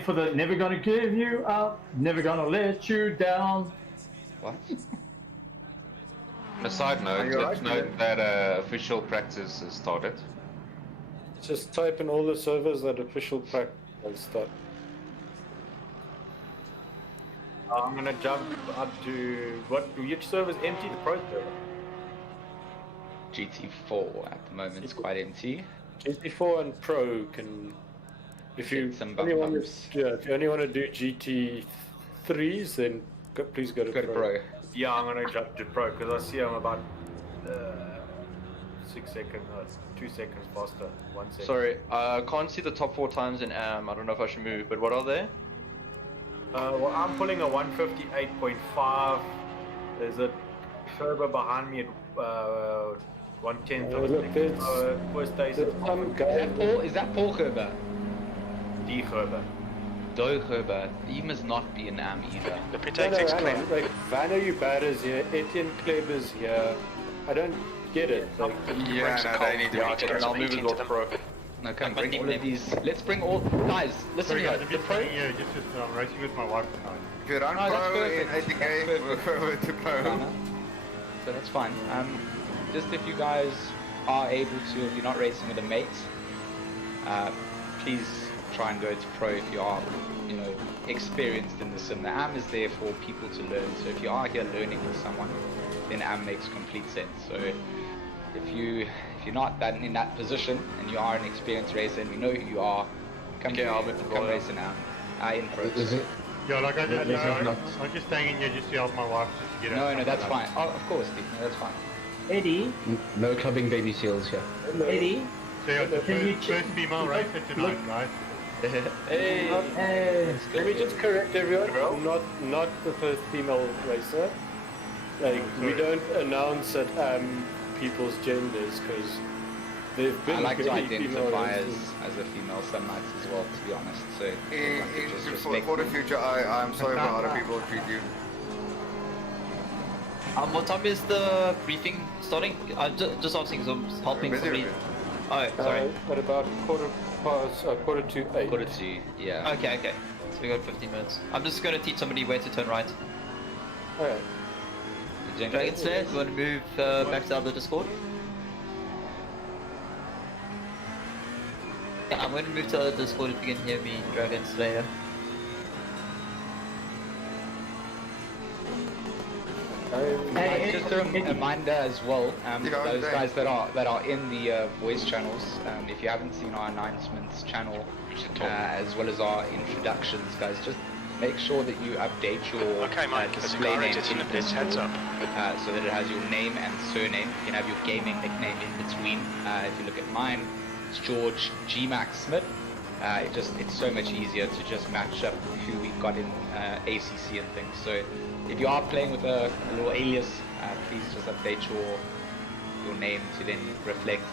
for the never gonna give you up, never gonna let you down. What? On a side note, let's note that official practice has started. Just type in all the servers that official practice has started. I'm gonna jump up to which server's empty? The pro server. GT4 at the moment is quite empty. GT4 and pro can. If you only want to do GT3s, then please go to pro. Yeah, I'm gonna jump to pro because I see I'm about 6 seconds, 2 seconds faster. 1 second. Sorry, I can't see the top 4 times in AM. I don't know if I should move, but what are they? Well, I'm pulling a 158.5. There's a turbo behind me at 110. Is that Paul Gerber? D Gerber. Do Gerber. He must not be an AM either. The protecting's clear. Like, Vanna Ubatta's here, Etienne Kleber's here. I don't get it. Like, They need to I'll move as well to pro. No, come bring all of these. Let's bring all guys. Listen here. I'm just playing, I'm racing with my wife tonight. If you're on pro in 80k, we'll go over to pro. So that's fine. Just if you guys are able to, if you're not racing with a mate, please try and go to pro if you are, experienced in the sim. The AM is there for people to learn. So if you are here learning with someone, then AM makes complete sense. So if you're not in that position and you are an experienced racer and we know who you are, come race in AM. In pro. Yeah, like I just, I'm just staying in here just to help my wife just to get out. No, that's fine. Oh, of course, Steve. No, that's fine. Eddie? No clubbing baby seals here. Eddie? So yeah, the first female racer tonight, guys. hey. Let me just correct everyone. Not the first female racer. Like, we don't announce at people's genders because they've been. I like to identify as a female some nights as well, to be honest. So for the future, I'm sorry for how other people treat you. What time is the briefing starting? Just asking because I'm helping somebody. Oh, sorry. At about quarter to 8. Quarter to, yeah. Okay. So we got 15 minutes. I'm just going to teach somebody where to turn right. Alright. Dragon Slayer, you want to move back to the other Discord? Yeah, I'm going to move to the other Discord if you can hear me, Dragon Slayer. Just a reminder as well, those guys that are in the voice channels, if you haven't seen our announcements channel as well as our introductions, guys, just make sure that you update your display name heads up. so that it has your name and surname. You can have your gaming nickname in between. If you look at mine, it's George G-Max Smith. It's so much easier to just match up who we've got in ACC and things. So if you are playing with a little alias, please just update your name to then reflect.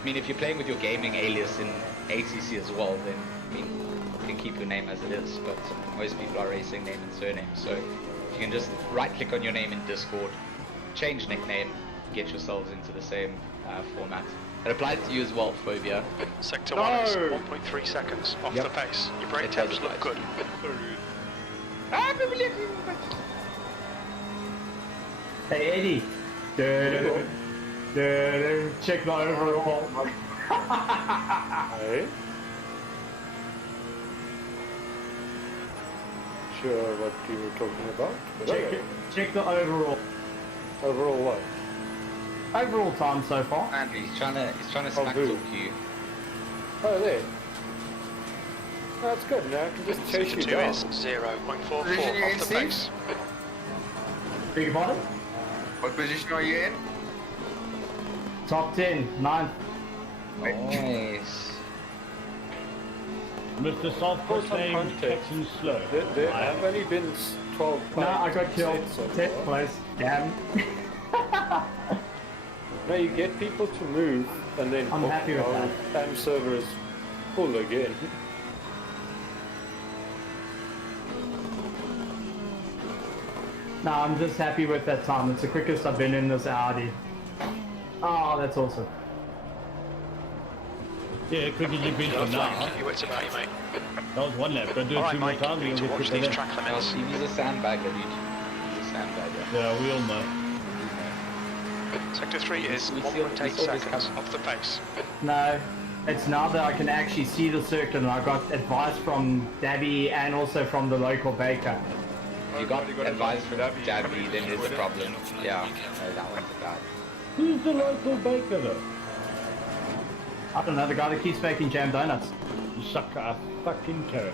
I mean, if you're playing with your gaming alias in ACC as well, then you can keep your name as it is. But most people are racing name and surname. So if you can just right-click on your name in Discord, change nickname, get yourselves into the same format. It applies to you as well, Phobia. Sector 1 is 1.3 seconds off the pace. Your brake temps look good. Hey Eddie. Check the overall. Hey. Sure what you were talking about. Check the overall. Overall what? Overall time so far. And he's trying to smack talk you. Oh, there. That's good. Now I can just chase you down. Sector 2 is 0.44 Position you in, off the Steve? pace. Beg your pardon? What position are you in? Top 10, 9th. Nice. Mr. Softfoot named Texan Slow. There have only been 12 No, I got killed. so 10th far. place. Damn. No, you get people to move and then I'm happy with that. AM server is full again. No, I'm just happy with that time. It's the quickest I've been in this Audi. Oh, that's awesome. Yeah, quick as you've been Yellow for flag, now. keep your wits about you, mate. That was one lap. Go do it Alright, 2 more Mike, times you and need to you'll get watch quicker these there. track limits. He's a sandbagger, dude. He's a sandbagger. Yeah, we all know. Sector 3 is We saw 1.8 this seconds coming. off the pace. No, it's now that I can actually see the circuit, and I got advice from Dabby and also from the local baker. You got advice from Dabby, then there's a problem. Yeah, no, that one's bad. Who's the local baker though? I don't know, the guy that keeps making jam donuts. You suck a fucking carrot.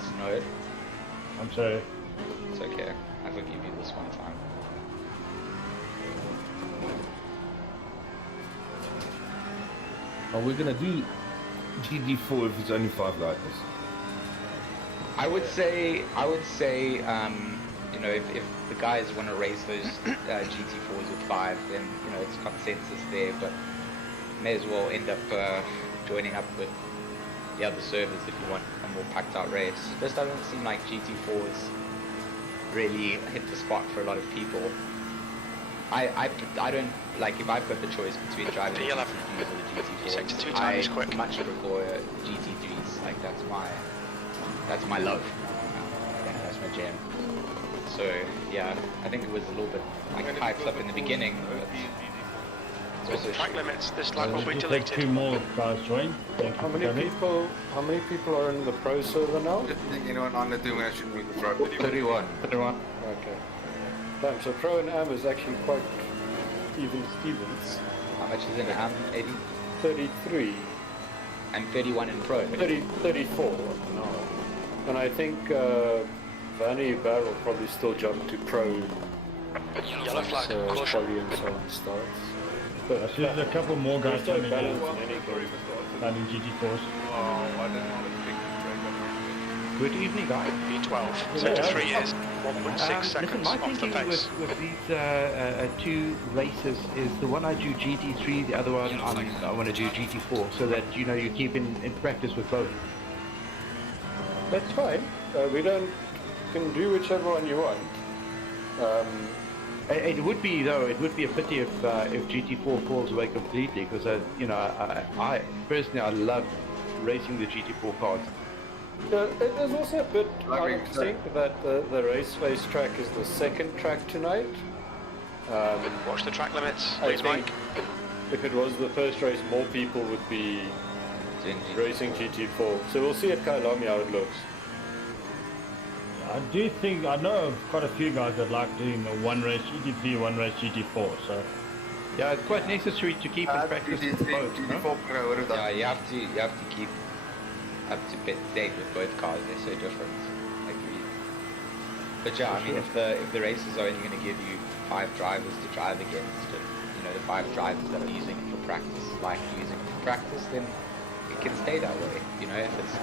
Snow. I'm sorry. It's okay. I forgive you this one time. Are we gonna do GD4 if it's only 5 guys? I would say, you know, if the guys want to race those GT4s with 5, then, you know, it's consensus there, but may as well end up joining up with the other servers if you want a more packed out race. This doesn't seem like GT4s really hit the spot for a lot of people. I don't, like, if I've got the choice between driving the P11. GT3s or the Sector 2 GT4s, time I is quick. much prefer GT3s, like, that's my love. Yeah, that's my jam. So, yeah, I think it was a little bit, like, hyped up in the beginning, but it's also Track limits, this lap will be Just take 2 deleted. more guys join. Thank you How for many coming. people are in the pro server now? I don't think anyone under 2 minutes should be the front. 31. Okay. Damn, so pro and am is actually quite even Stevens. How much is in AM? 80? 33. And 31 in Pro. 34 no. And I think Vanny Barr will probably still jump to pro Yellow flag, so caution. quali and so on starts. There's just a couple more guys There's coming no in. balance in any case. Landing GT4s. Good evening, guys. B12. Sector 3 is 1.6 Listen, seconds my off the thinking pace. with these 2 races is the one I do GT3, the other one I want to do GT4, so that you know you keep in practice with both. That's fine. We don't can do whichever one you want. It would be a pity if GT4 falls away completely, because I personally I love racing the GT4 cars. It is also a bit, I think that the race track is the second track tonight. Watch the track limits, I please, think Mike. if it was the first race, more people would be racing GT4. So we'll see at Kyalami how it looks. I do think, I know of quite a few guys that like doing a 1 race GT3, 1 race GT4, so. Yeah, it's quite necessary to keep in practice with both. GT4 Pro would have done. Yeah, you have to keep up to date with both cars. They're so different. But yeah, I mean, if the races are only going to give you 5 drivers to drive against, and, you know, the 5 drivers that are using it for practice, like using it for practice, then it can stay that way. You know, if it's,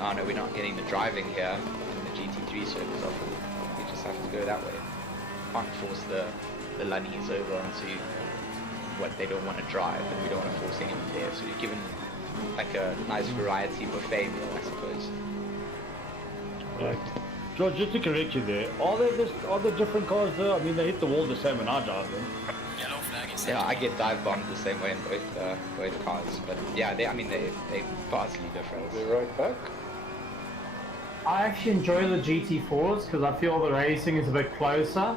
oh no, we're not getting the driving here in the GT3 circuits often, we just have to go that way. Can't force the lunnies over onto what they don't want to drive, and we don't want to force anyone there. So you're given like a nice variety buffet meal, I suppose. Right. George, just to correct you there, are there different cars there? I mean, they hit the wall the same when I drive them. Yeah, I get dive bombed the same way in both cars, but yeah, they're vastly different. Be right back. I actually enjoy the GT4s because I feel the racing is a bit closer.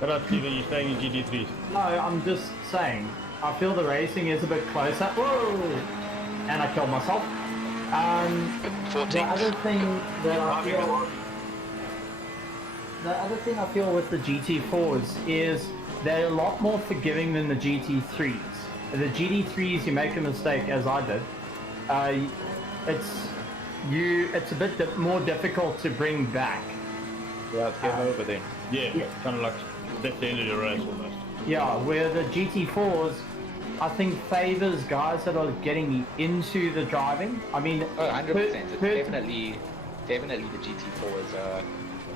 But I see that you're staying in GT3s. No, I'm just saying, I feel the racing is a bit closer. Whoa! And I killed myself. The other thing that I feel with the GT4s is they're a lot more forgiving than the GT3s. The GT3s, you make a mistake, as I did. It's a bit more difficult to bring back. Yeah, it's game over then. Yeah, kind of like that's the end of your race almost. Yeah, where the GT4s, I think, favors guys that are getting into the driving. I mean, Oh, 100%. It's definitely the GT4 is a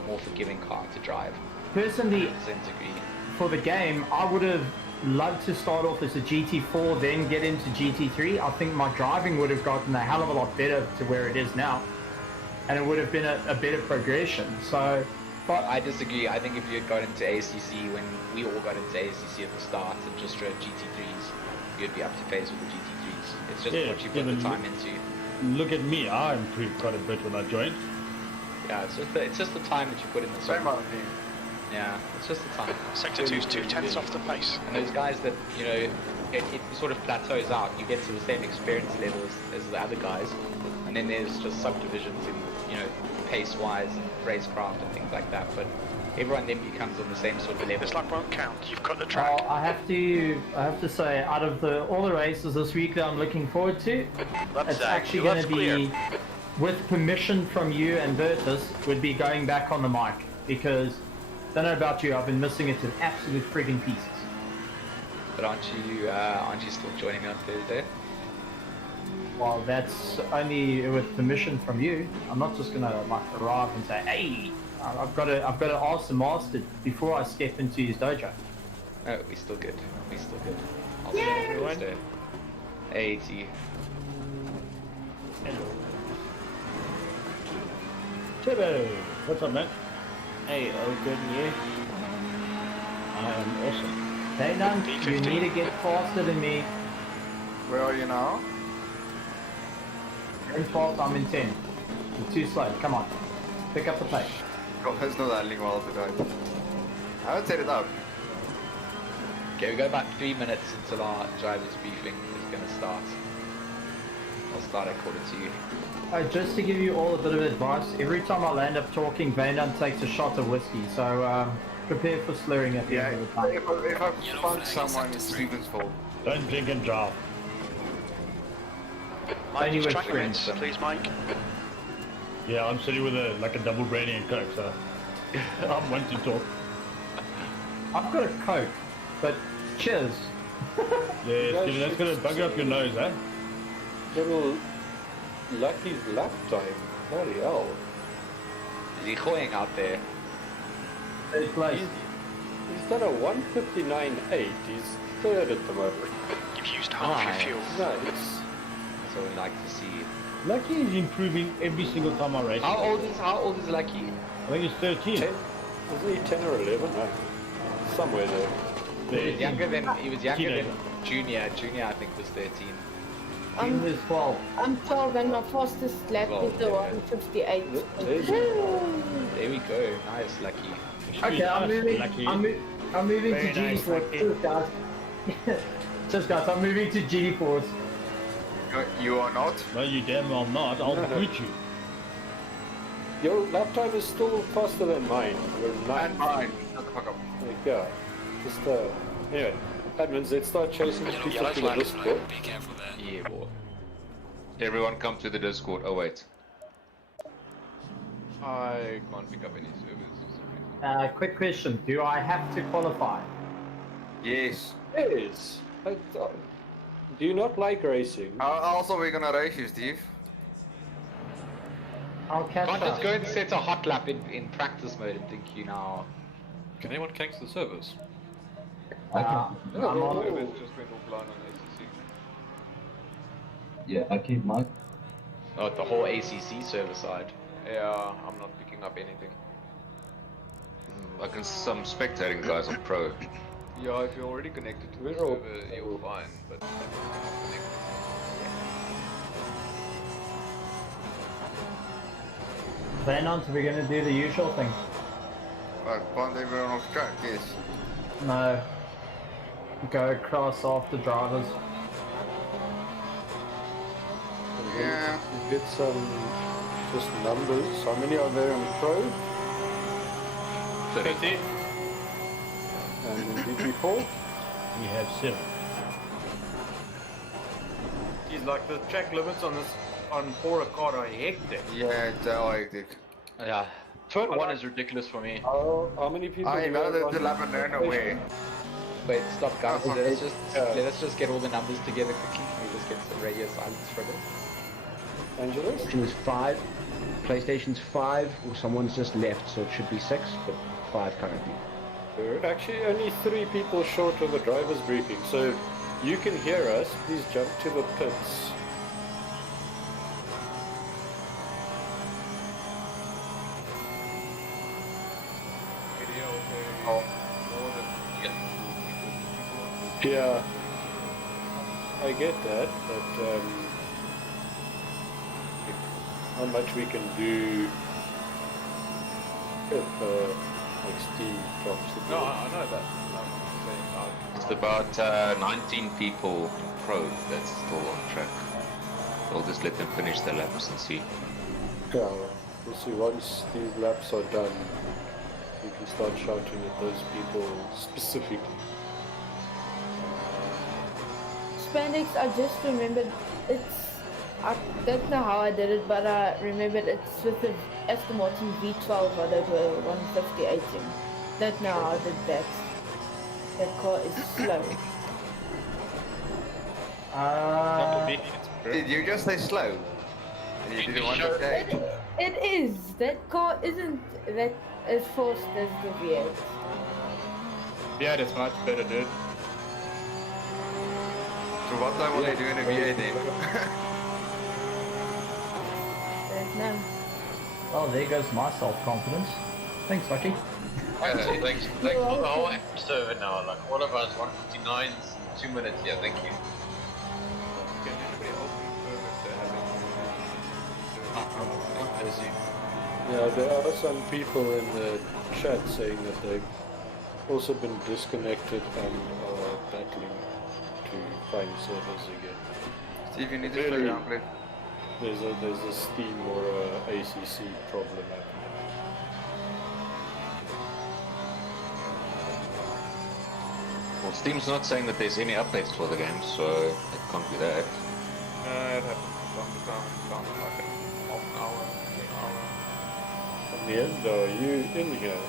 more forgiving car to drive. Personally, 100% agree. for the game, I would have loved to start off as a GT4, then get into GT3. I think my driving would have gotten a hell of a lot better to where it is now, and it would have been a better progression. So, but I disagree. I think if you had got into ACC when we all got into ACC at the start and just drove GT3s, you'd be up to pace with the GT3s. It's just Yeah, what you put the time into. Look at me, I improved quite a bit when I joined. Yeah, it's just the time that you put in the Same software. on me. Yeah, it's just the time. Sector 2's 2/10 off the pace. And those guys that, you know, it sort of plateaus out. You get to the same experience level as the other guys. And then there's just subdivisions in, you know, pace-wise and racecraft and things like that. But everyone then becomes on the same sort of level. This lap won't count. You've got the track. Well, I have to say, out of all the races this week that I'm looking forward to, it's actually going to be, with permission from you and Virtus, would be going back on the mic, because I don't know about you, I've been missing it to absolute friggin' pieces. But aren't you still joining me on Thursday? Well, that's only with permission from you. I'm not just gonna like arrive and say, "Hey, I've got to ask the master before I step into his dojo." No, we still good. I'll see you on Thursday. Hey, T. Hello. Tibbo, what's up, man? Hey, all good, and you? I am awesome. Hey, none. You need to get faster than me. Where are you now? You're in 12th, I'm in 10. You're too slow. Come on, pick up the pace. Oh, there's no landing while today. I haven't set it up. Okay, we got about 3 minutes until our driver's briefing is going to start. I'll start at 1:45. Just to give you all a bit of advice, every time I land up talking, Van takes a shot of whiskey, so prepare for slurring at the Yeah, end of the time. if I find someone, it's Steven's fault. Don't drink and drive. Only with Track friends. limits, please, Mike. Yeah, I'm sitting with like a double brandy and coke, so I'm one to talk. I've got a Coke, but cheers. Yeah, Steven, that's gonna bug up your nose, eh? Little Lucky's lap time. Bloody hell. Is he going out there? Third place. He's done a 1:59.8. He's third at the moment. You've used half your Nice. fuel. Nice. That's what we like to see. Lucky is improving every single time I race. How old is Lucky? I think he's 13. 10, isn't he 10 or 11? No. Somewhere there. He was younger than Teenager. Junior. Junior, I think, was 13. June is 12. I'm 12 and my fastest lap is the 1:58. There we go. Nice, Lucky. Okay, I'm moving. Lucky. I'm moving Very to nice, GD Force. Lucky. Cheers, guys. Cheers, guys. I'm moving to GD Force. You are not? No, you damn well not. I'll boot you. Your lap time is still faster than mine. We're 9. And mine. Shut the fuck up. Yeah. Just, anyway. Admins, let's start chasing people to the Discord. Yeah, boy. Everyone come to the Discord. Oh wait. I can't pick up any servers. Quick question. Do I have to qualify? Yes. Yes. Do you not like racing? Also, we're gonna race you, Steve. I'll catch Can't up. just go and set a hot lap in practice mode and think you now. Can anyone cancel the servers? I'm on. Servers just went offline on ACC. Yeah, I keep my. Oh, the whole ACC server side. Yeah, I'm not picking up anything. I can some spectating guys on pro. Yeah, if you're already connected to the We're all- server, you're fine, but... Van on, so we're going to do the usual thing. Find everyone off track, yes. No. Go across after drivers. Yeah. Get some just numbers. How many are there in Pro? 30. And in DP4? We have 7. Geez, like the track limits on this on for a car are hectic. Yeah, it's hectic. Yeah. Turn 1 is ridiculous for me. How many people? I do know you that have the on lap and learn away. Wait, stop, guys. Oh, Let's just get all the numbers together quickly. Can we just get some radio silence for this? Angelos? PlayStation's 5. PlayStation's 5, or someone's just left, so it should be 6, but 5 currently. We're actually only 3 people short of the driver's briefing, so you can hear us. Please jump to the pits. Oh. Yeah. I get that, but not much we can do if like Steam drops the No, ball. I know that. I'm saying It's about 19 people pro that's still on track. We'll just let them finish their laps and see. Yeah, we'll see. Once these laps are done, you can start shouting at those people specifically. Spandex, I just remembered I don't know how I did it, but I remembered it's with the Aston Martin V12 or that were 158 in. Don't know how I did that. That car is slow. Did you just say slow? And you didn't want to change? It is. That car isn't that as fast as the V8. Yeah, that's much better, dude. So what I want to do in a V8 then? Don't know. Oh, there goes my self-confidence. Thanks, Lucky. Thanks for the whole server now. Like all of us, 159, 2 minutes. Yeah, thank you. Can anybody open Yeah, there are some people in the chat saying that they've also been disconnected and are battling to find servers again. Steve, you need to slow down, please. There's a Steam or a ACC problem happening. Well, Steam's not saying that there's any updates for the game, so it can't be that. It happens from the time down like half an hour, an hour. In the end, are you in here?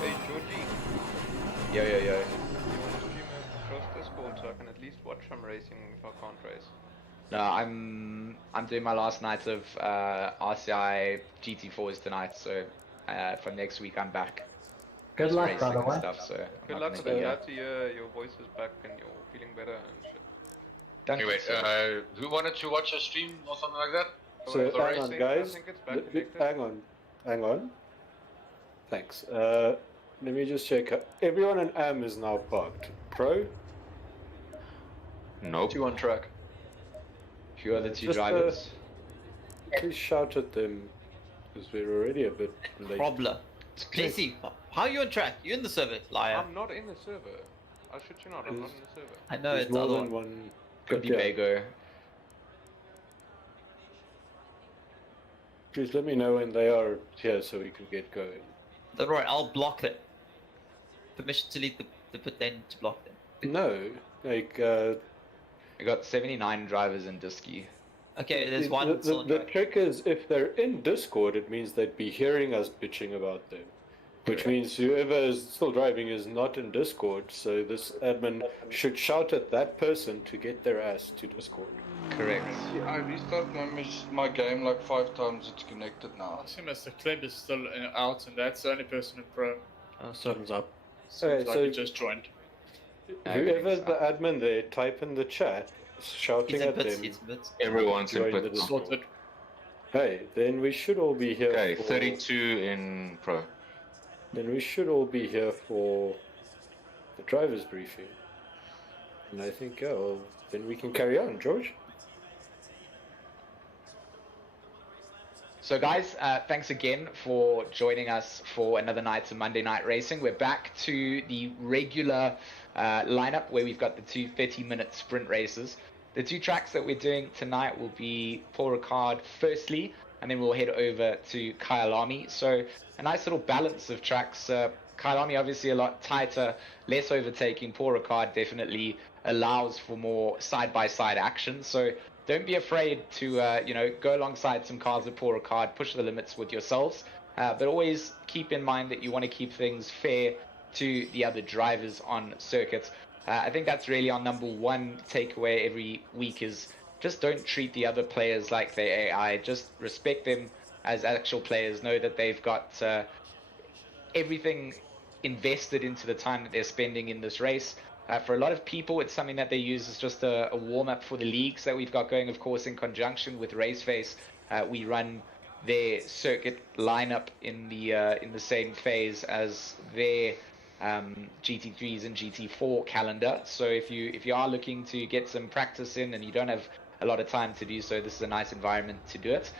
Hey, Georgie. Yo. You want to stream it across Discord so I can at least watch some racing if I can't race? No, I'm doing my last night of RCI GT4s tonight, so from next week I'm back. Good luck, racing by the and way. stuff, so I'm Good not luck gonna with be that. Glad to hear your voice is back and you're feeling better and shit. Anyway, who wanted to watch a stream or something like that? So The hang on, racing? guys. I think it's back connected. Hang on. Thanks. Let me just check. Everyone in AM is now parked. Pro? Nope. 2 on track. Who are the two Just, drivers? Please shout at them because we're already a bit late. Problem. Casey, how are you on track? You in the server, liar. I'm not in the server. I shit you not, I'm not in the server. I know There's it's the more other than one. one. Could be Yeah. Bago. Please let me know when they are here so we can get going. Don't worry, I'll block them. Permission to leave the pit lane to block them. No, like We got 79 drivers in Disky. Okay, there's one still on the track. trick is if they're in Discord, it means they'd be hearing us bitching about them. Which means whoever is still driving is not in Discord, so this admin should shout at that person to get their ass to Discord. Correct. I restarted my game like 5 times, it's connected now. I see Mr. Kleb is still out, and that's the only person in pro. Thumbs up. Seems Okay, like so- he just joined. Whoever's the admin there, type in the chat, shouting He's in at bits, them. he's in bits. Everyone's in Join the pits. Discord. Sorted. Hey, then we should all be here Okay, for... 32 in pro. Then we should all be here for the driver's briefing. And I think, yeah, well, then we can carry on, George. So guys, thanks again for joining us for another night of Monday Night Racing. We're back to the regular lineup where we've got the two 30-minute sprint races. The two tracks that we're doing tonight will be Paul Ricard firstly, and then we'll head over to Kyalami. So a nice little balance of tracks. Kyalami obviously a lot tighter, less overtaking. Paul Ricard definitely allows for more side-by-side action. So don't be afraid to go alongside some cars at Paul Ricard, push the limits with yourselves, but always keep in mind that you want to keep things fair to the other drivers on circuits. I think that's really our number one takeaway every week is just don't treat the other players like they're AI. Just respect them as actual players. Know that they've got everything invested into the time that they're spending in this race. For a lot of people, it's something that they use as just a warm-up for the leagues that we've got going. Of course, in conjunction with Raceface, we run their circuit lineup in the same phase as their GT3s and GT4 calendar. So if you are looking to get some practice in and you don't have a lot of time to do so, this is a nice environment to do it.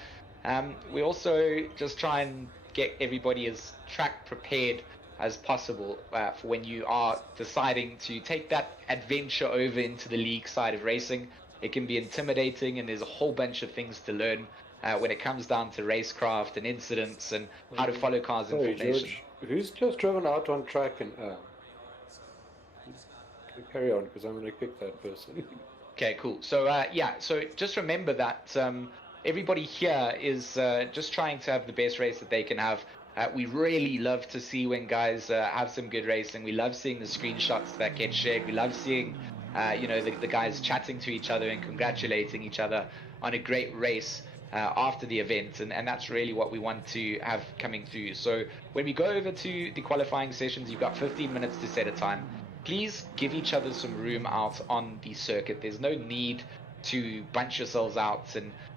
We also just try and get everybody as track prepared as possible for when you are deciding to take that adventure over into the league side of racing. It can be intimidating, and there's a whole bunch of things to learn when it comes down to racecraft and incidents and how to follow cars in formation. George, who's just driven out on track and carry on, because I'm going to kick that person. Okay, cool. So yeah, so just remember that everybody here is just trying to have the best race that they can have. We really love to see when guys have some good racing. We love seeing the screenshots that get shared. We love seeing the guys chatting to each other and congratulating each other on a great race after the event, and that's really what we want to have coming through. So when we go over to the qualifying sessions, you've got 15 minutes to set a time. Please give each other some room out on the circuit. There's no need to bunch yourselves out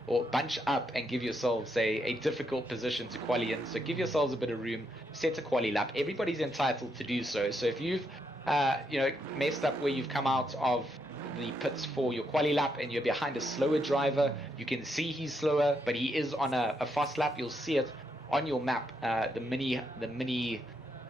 or bunch up and give yourselves a difficult position to quali in. So give yourselves a bit of room, set a quali lap. Everybody's entitled to do so. So if you've messed up where you've come out of the pits for your quali lap and you're behind a slower driver, you can see he's slower, but he is on a fast lap. You'll see it on your map. The mini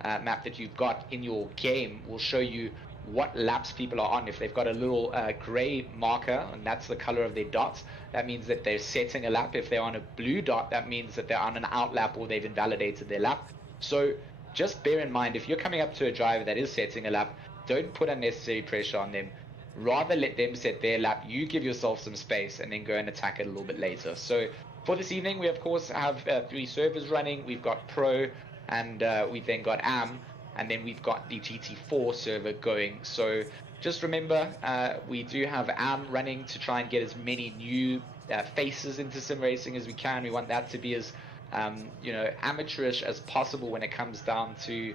map that you've got in your game will show you what laps people are on. If they've got a little gray marker, and that's the color of their dot, that means that they're setting a lap. If they're on a blue dot, that means that they're on an out lap or they've invalidated their lap. So just bear in mind, if you're coming up to a driver that is setting a lap, don't put unnecessary pressure on them. Rather let them set their lap. You give yourself some space and then go and attack it a little bit later. So for this evening, we of course have 3 servers running. We've got Pro, and we've then got AM, and then we've got the GT4 server going. So just remember, we do have AM running to try and get as many new faces into sim racing as we can. We want that to be as amateurish as possible when it comes down to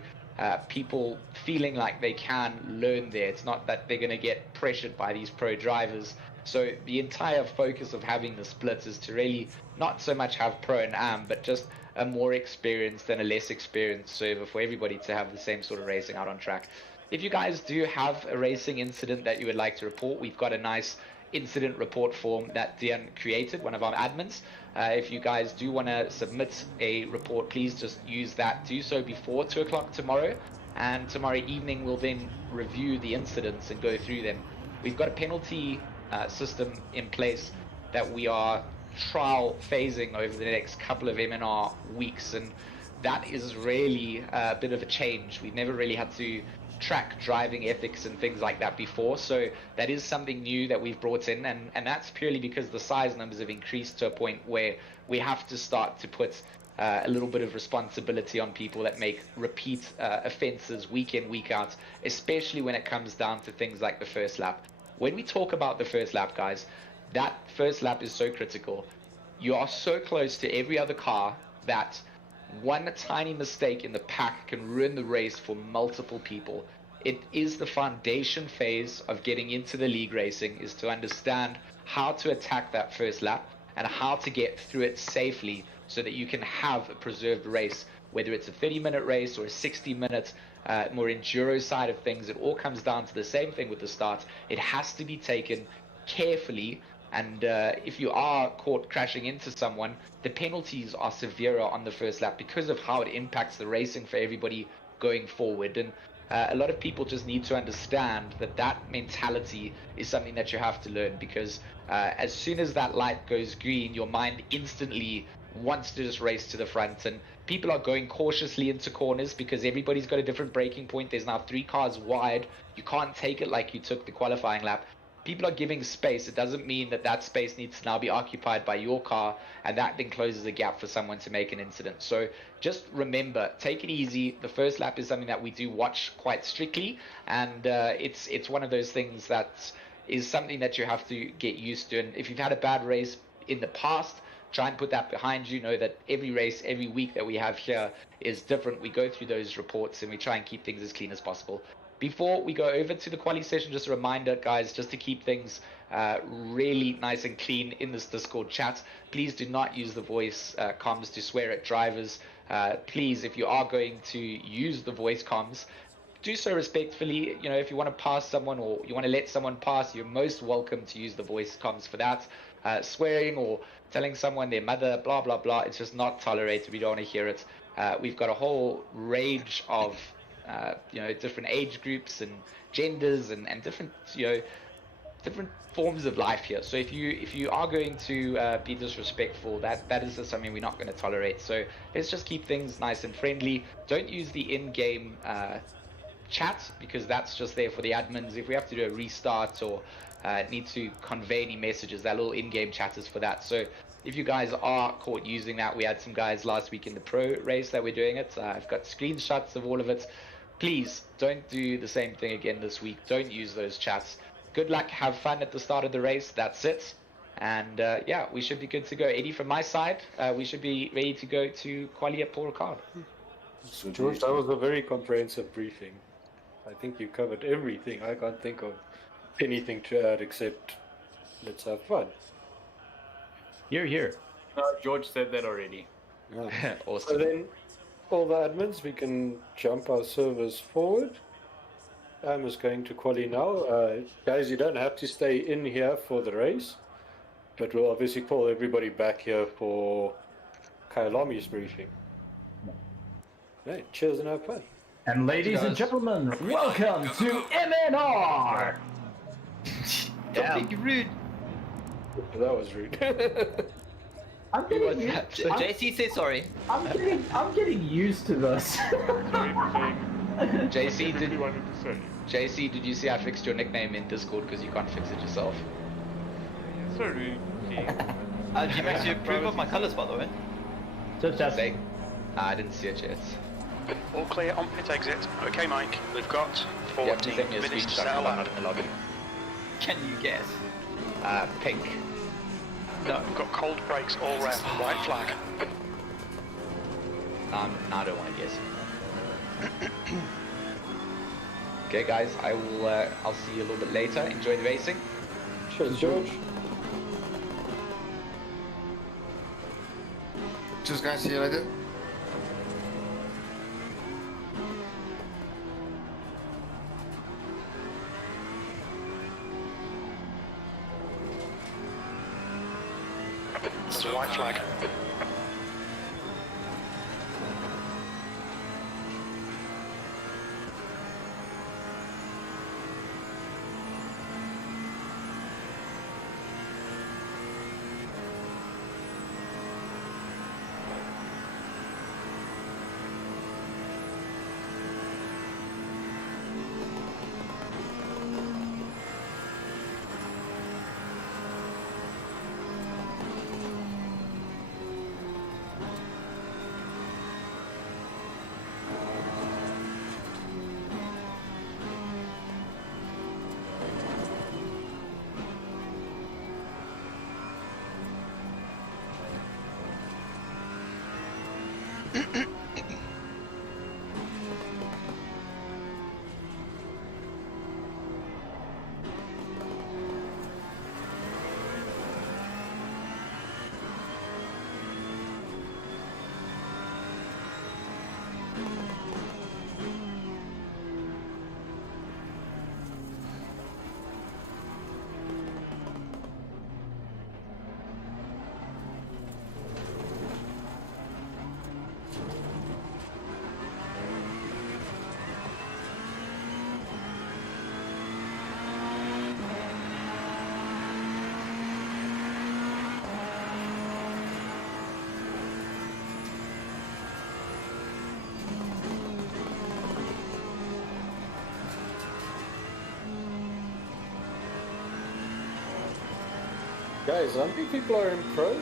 people feeling like they can learn there. It's not that they're going to get pressured by these pro drivers. So the entire focus of having the splits is to really not so much have pro and AM, but just a more experienced and a less experienced server for everybody to have the same sort of racing out on track. If you guys do have a racing incident that you would like to report, we've got a nice incident report form that Dian created, one of our admins. If you guys do want to submit a report, please just use that. Do so before 2 o'clock tomorrow, and tomorrow evening we'll then review the incidents and go through them. We've got a penalty system in place that we are trial phasing over the next couple of MNR weeks, and that is really a bit of a change. We've never really had to track driving ethics and things like that before, so that is something new that we've brought in, and that's purely because the size numbers have increased to a point where we have to start to put a little bit of responsibility on people that make repeat offenses week in, week out, especially when it comes down to things like the first lap. When we talk about the first lap, guys, that first lap is so critical. You are so close to every other car that one tiny mistake in the pack can ruin the race for multiple people. It is the foundation phase of getting into the league racing, is to understand how to attack that first lap and how to get through it safely so that you can have a preserved race, whether it's a 30-minute race or a 60-minute more enduro side of things. It all comes down to the same thing with the start. It has to be taken carefully, and if you are caught crashing into someone, the penalties are severer on the first lap because of how it impacts the racing for everybody going forward. And a lot of people just need to understand that that mentality is something that you have to learn, because as soon as that light goes green, your mind instantly wants to just race to the front, and people are going cautiously into corners because everybody's got a different braking point. There's now 3 cars wide. You can't take it like you took the qualifying lap. People are giving space. It doesn't mean that that space needs to now be occupied by your car, and that then closes a gap for someone to make an incident. So just remember, take it easy. The first lap is something that we do watch quite strictly, and it's one of those things that is something that you have to get used to. And if you've had a bad race in the past, try and put that behind you. Know that every race, every week that we have here is different. We go through those reports and we try and keep things as clean as possible. Before we go over to the quali session, just a reminder, guys, just to keep things really nice and clean in this Discord chat, please do not use the voice comms to swear at drivers. Please, if you are going to use the voice comms, do so respectfully. You know, if you want to pass someone or you want to let someone pass, you're most welcome to use the voice comms for that. Swearing or telling someone their mother, blah, blah, blah, it's just not tolerated. We don't want to hear it. We've got a whole range of, you know, different age groups and genders and different, you know, different forms of life here. So if you are going to be disrespectful, that is just something we're not going to tolerate. So let's just keep things nice and friendly. Don't use the in-game chat, because that's just there for the admins. If we have to do a restart or need to convey any messages, that little in-game chat is for that. So if you guys are caught using that, we had some guys last week in the pro race that we're doing it. I've got screenshots of all of it. Please don't do the same thing again this week. Don't use those chats. Good luck, have fun at the start of the race. That's it. And yeah, we should be good to go. Eddie, from my side, we should be ready to go to Quali at Paul Ricard. So George, that was a very comprehensive briefing. I think you covered everything. I can't think of anything to add except let's have fun. Here. George said that already. Awesome. So then, all the admins, we can jump our servers forward. Am is going to quali now. Guys, you don't have to stay in here for the race, but we'll obviously call everybody back here for Kyalami's briefing. Right, cheers and have fun. And ladies and gentlemen, welcome to MNR! Don't be rude. That was rude. I'm getting used. JC, say sorry. I'm getting used to this. JC, did you see I fixed your nickname in Discord because you can't fix it yourself? Sorry. Do you make you approve of my colors, by the way? Just I didn't see it yet. All clear on pit exit. Okay, Mike. We've got 14 minutes to settle out. Can you guess? Pink. No. We've got cold brakes all round. White flag. No, I don't want to guess. Okay, guys, I'll see you a little bit later. Enjoy the racing. Cheers, George. Cheers, guys. See you later. It's a white flag. Guys, how many people are in pro?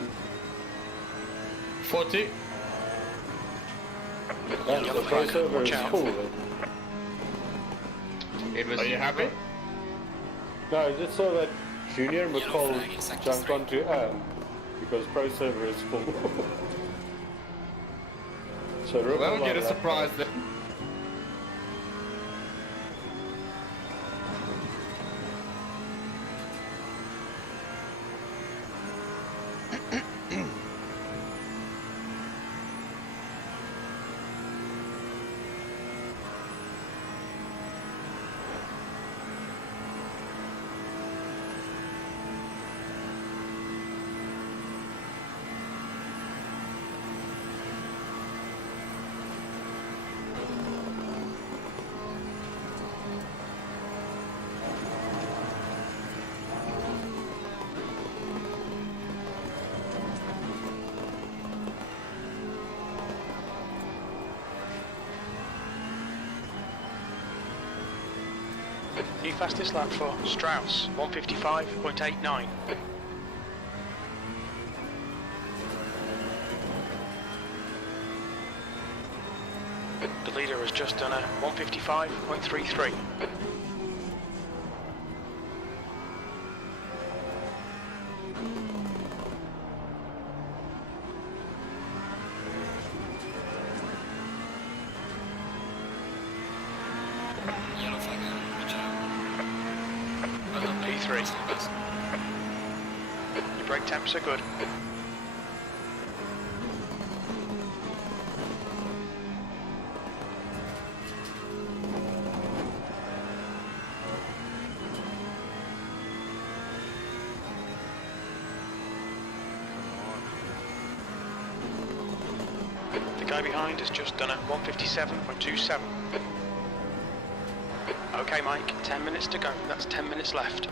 40. Damn, the pro server is full. Are you happy? No, I just saw that Junior McCall jumped onto because pro server is full. So well, get a surprise then. New fastest lap for Strauss, 155.89. The leader has just done a 155.33. P3. Your brake temps are good. The guy behind has just done a 157.27. Okay, Mike, 10 minutes to go. That's 10 minutes left.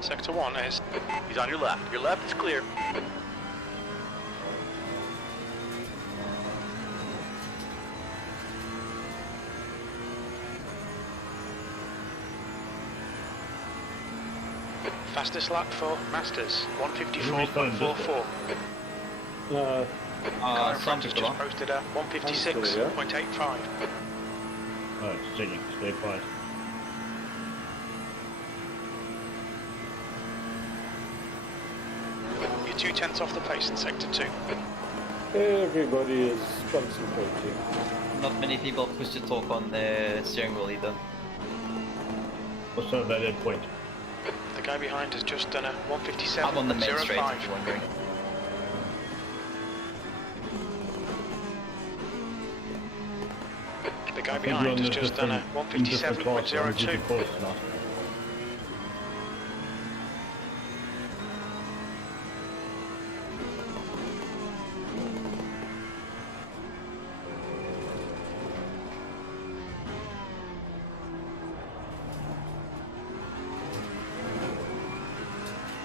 Sector 1 is... He's on your left. Your left is clear. Fastest lap for Masters, 154.44. Car in front has just posted a 156.85. Alright, checking. Stay quiet. You're 2/10 off the pace in Sector 2. Everybody is concentrating. Not many people push to talk on the steering wheel either. What's that valid point? The guy behind has just done a I'm on the main straight, 157.05. if you're wondering. The guy behind has just done a 157.02.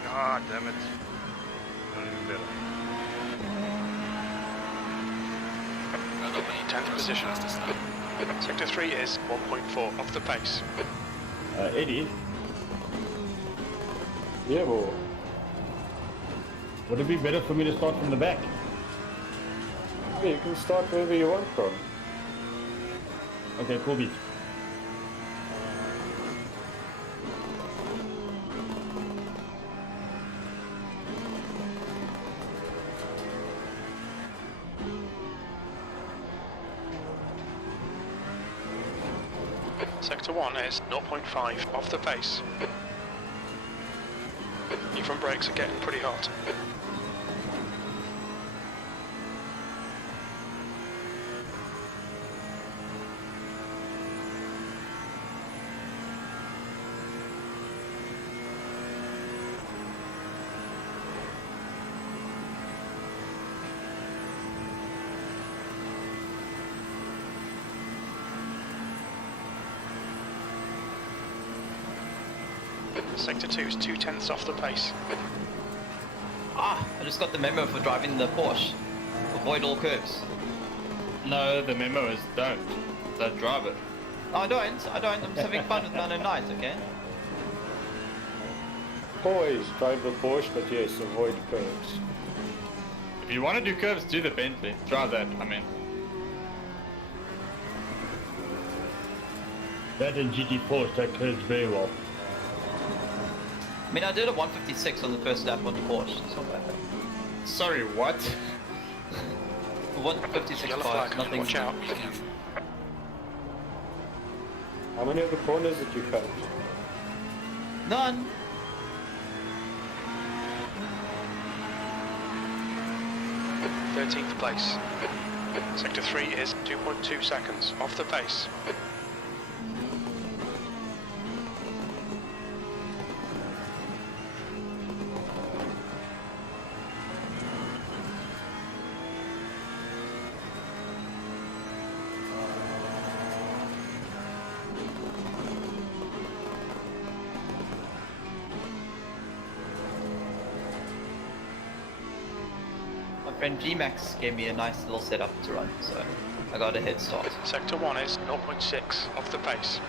Ah, damn it. Not even better. 10th position. Sector 3 is 1.4 off the pace. Eddie? Yeah, boy. Would it be better for me to start from the back? Yeah, you can start wherever you want from. Okay, cool beat. Sector 1 is 0.5 off the pace. Your front brakes are getting pretty hot. Sector 2 is 2/10 off the pace. Ah, I just got the memo for driving the Porsche. Avoid all curves. No, the memo is don't drive it. No, I don't. I'm just having fun with 909s, okay? Always drive the Porsche, but yes, avoid curves. If you want to do curves, do the Bentley. Drive that, I mean. That and GT4 take curves very well. I mean, I did a 156 on the first lap on the Porsche. It's not bad. Sorry, what? 156.5, nothing. Watch out. How many of the corners did you cut? None. th place. Sector 3 is 2.2 seconds off the pace. friend G-Max gave me a nice little setup to run, so I got a head start. Sector 1 is 0.6 off the pace.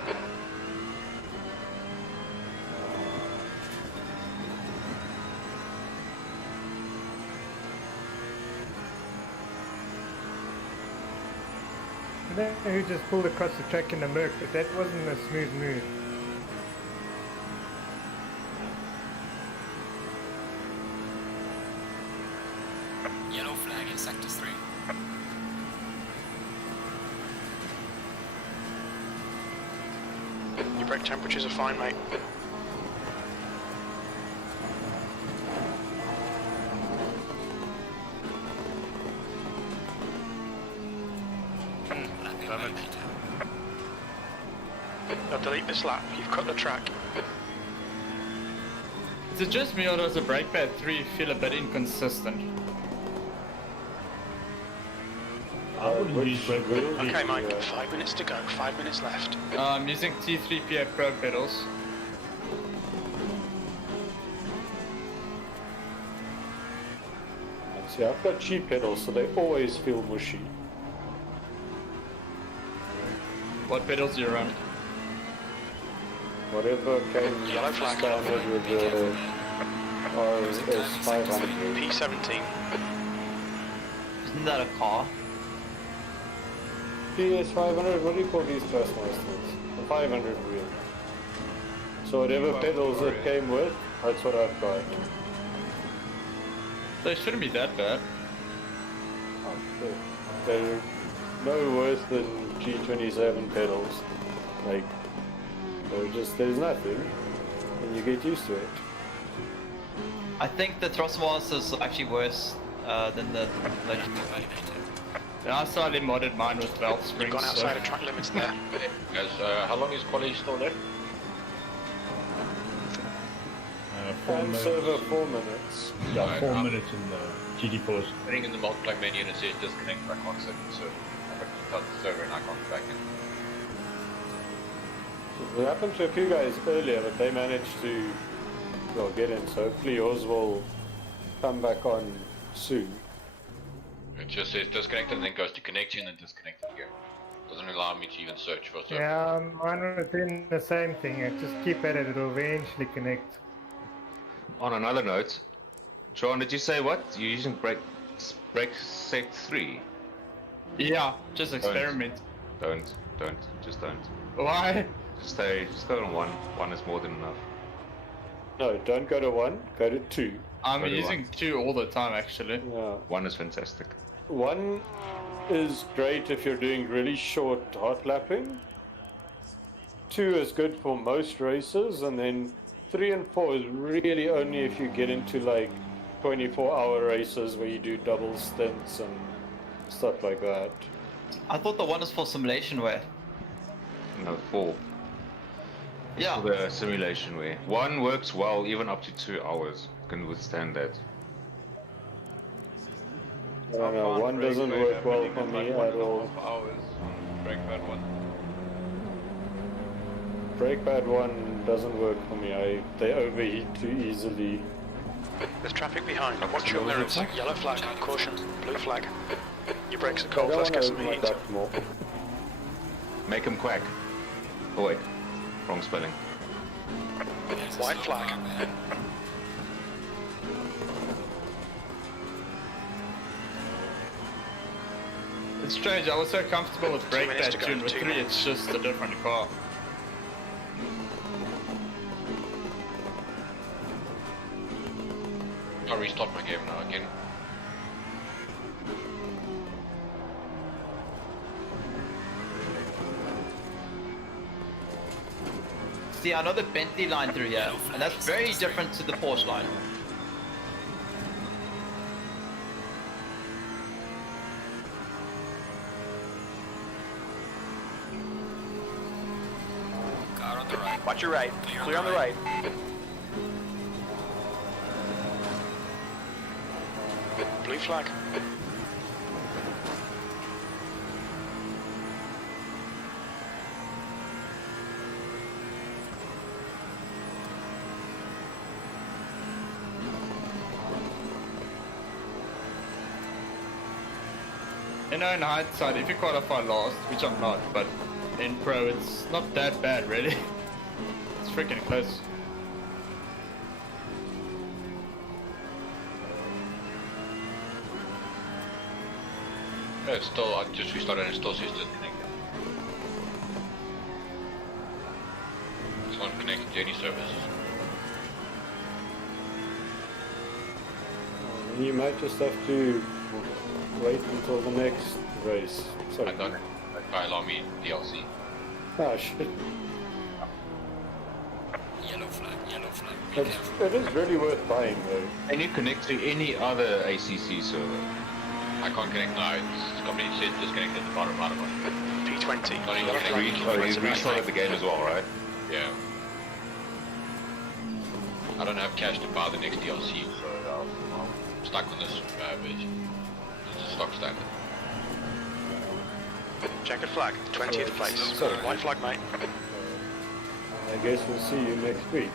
I don't know who just pulled across the track in the Merc, but that wasn't a smooth move. Yellow flag in sector 3. Your brake temperatures are fine, mate. Now delete this lap, you've cut the track. Is it just me or does the brake pad 3 feel a bit inconsistent? I wouldn't use brake pad. Okay, Mike, 5 minutes to go, 5 minutes left. I'm using T3PA Pro pedals. See, I've got cheap pedals, so they always feel mushy. What pedals do you run? Whatever came standard with the RS500. P17. Isn't that a car? PS500, what do you call these Thrustmasters? The 500 wheel. So whatever pedals it came with, that's what I've got. They shouldn't be that bad. They're no worse than G27 pedals. Like, there's nothing, and you get used to it. I think the Thrustmaster is actually worse than the Legendary. Yeah, I slightly modded mine with valve springs. You've gone outside of track limits there. Guys, how long is quality still left? Fan server 4 minutes. Yeah, 4 minutes in the GT4s. Putting in the multiply menu and it says disconnect by concept server. I've got to start the server and I can't back in. It happened to a few guys earlier, but they managed to get in, so hopefully yours will come back on soon. It just says disconnect and then goes to connection and disconnect again. Doesn't allow me to even search for server. Yeah, mine was doing the same thing. I just keep at it, it'll eventually connect. On another note, John, did you say what? You're using brake set 3? Yeah, just experiment. Just don't. Why? Just go on 1. 1 is more than enough. No, don't go to 1, go to 2. I'm using 2 all the time actually. Yeah. 1 is fantastic. 1 is great if you're doing really short hot lapping. 2 is good for most races, and then 3 and 4 is really only if you get into like 24-hour races where you do double stints and stuff like that. I thought the 1 is for simulation wear. No, 4. Yeah. For the simulation way. 1 works well, even up to 2 hours. Can withstand that. I don't know, 1 doesn't work well for me at all. Hours. Brake pad 1. Brake pad 1 doesn't work for me. They overheat too easily. There's traffic behind. Watch your mirrors. Yellow flag. Caution. Blue flag. Your brakes are cold. Let's get some heat. Make him quack. Oh wait, wrong spelling. White flag. It's strange, I was so comfortable with brake pad 2 and with 3 it's just a different car. I'll restart my game now again. See, I know the Bentley line through here, and that's very different to the Porsche line. Car on the right. Watch your right. Clear on the right. Blue flag. You know, in hindsight, if you qualify last, which I'm not, but in pro, it's not that bad, really. It's freaking close. It's still, I just restarted and it still says disconnected. It's not connected to any service. You might just have to wait until the next race. Sorry. I got Kyalami DLC. Ah, shit. Yellow flag, It is really worth buying though. Can you connect to any other ACC server? I can't connect now, it's completely says disconnected at the bottom right of it. P20. Not even You restarted the game as well, right? Yeah. I don't have cash to buy the next DLC, so I'm stuck on this version. It's a stock standard. Checkered flag, 20th place. White flag, mate. I guess we'll see you next week.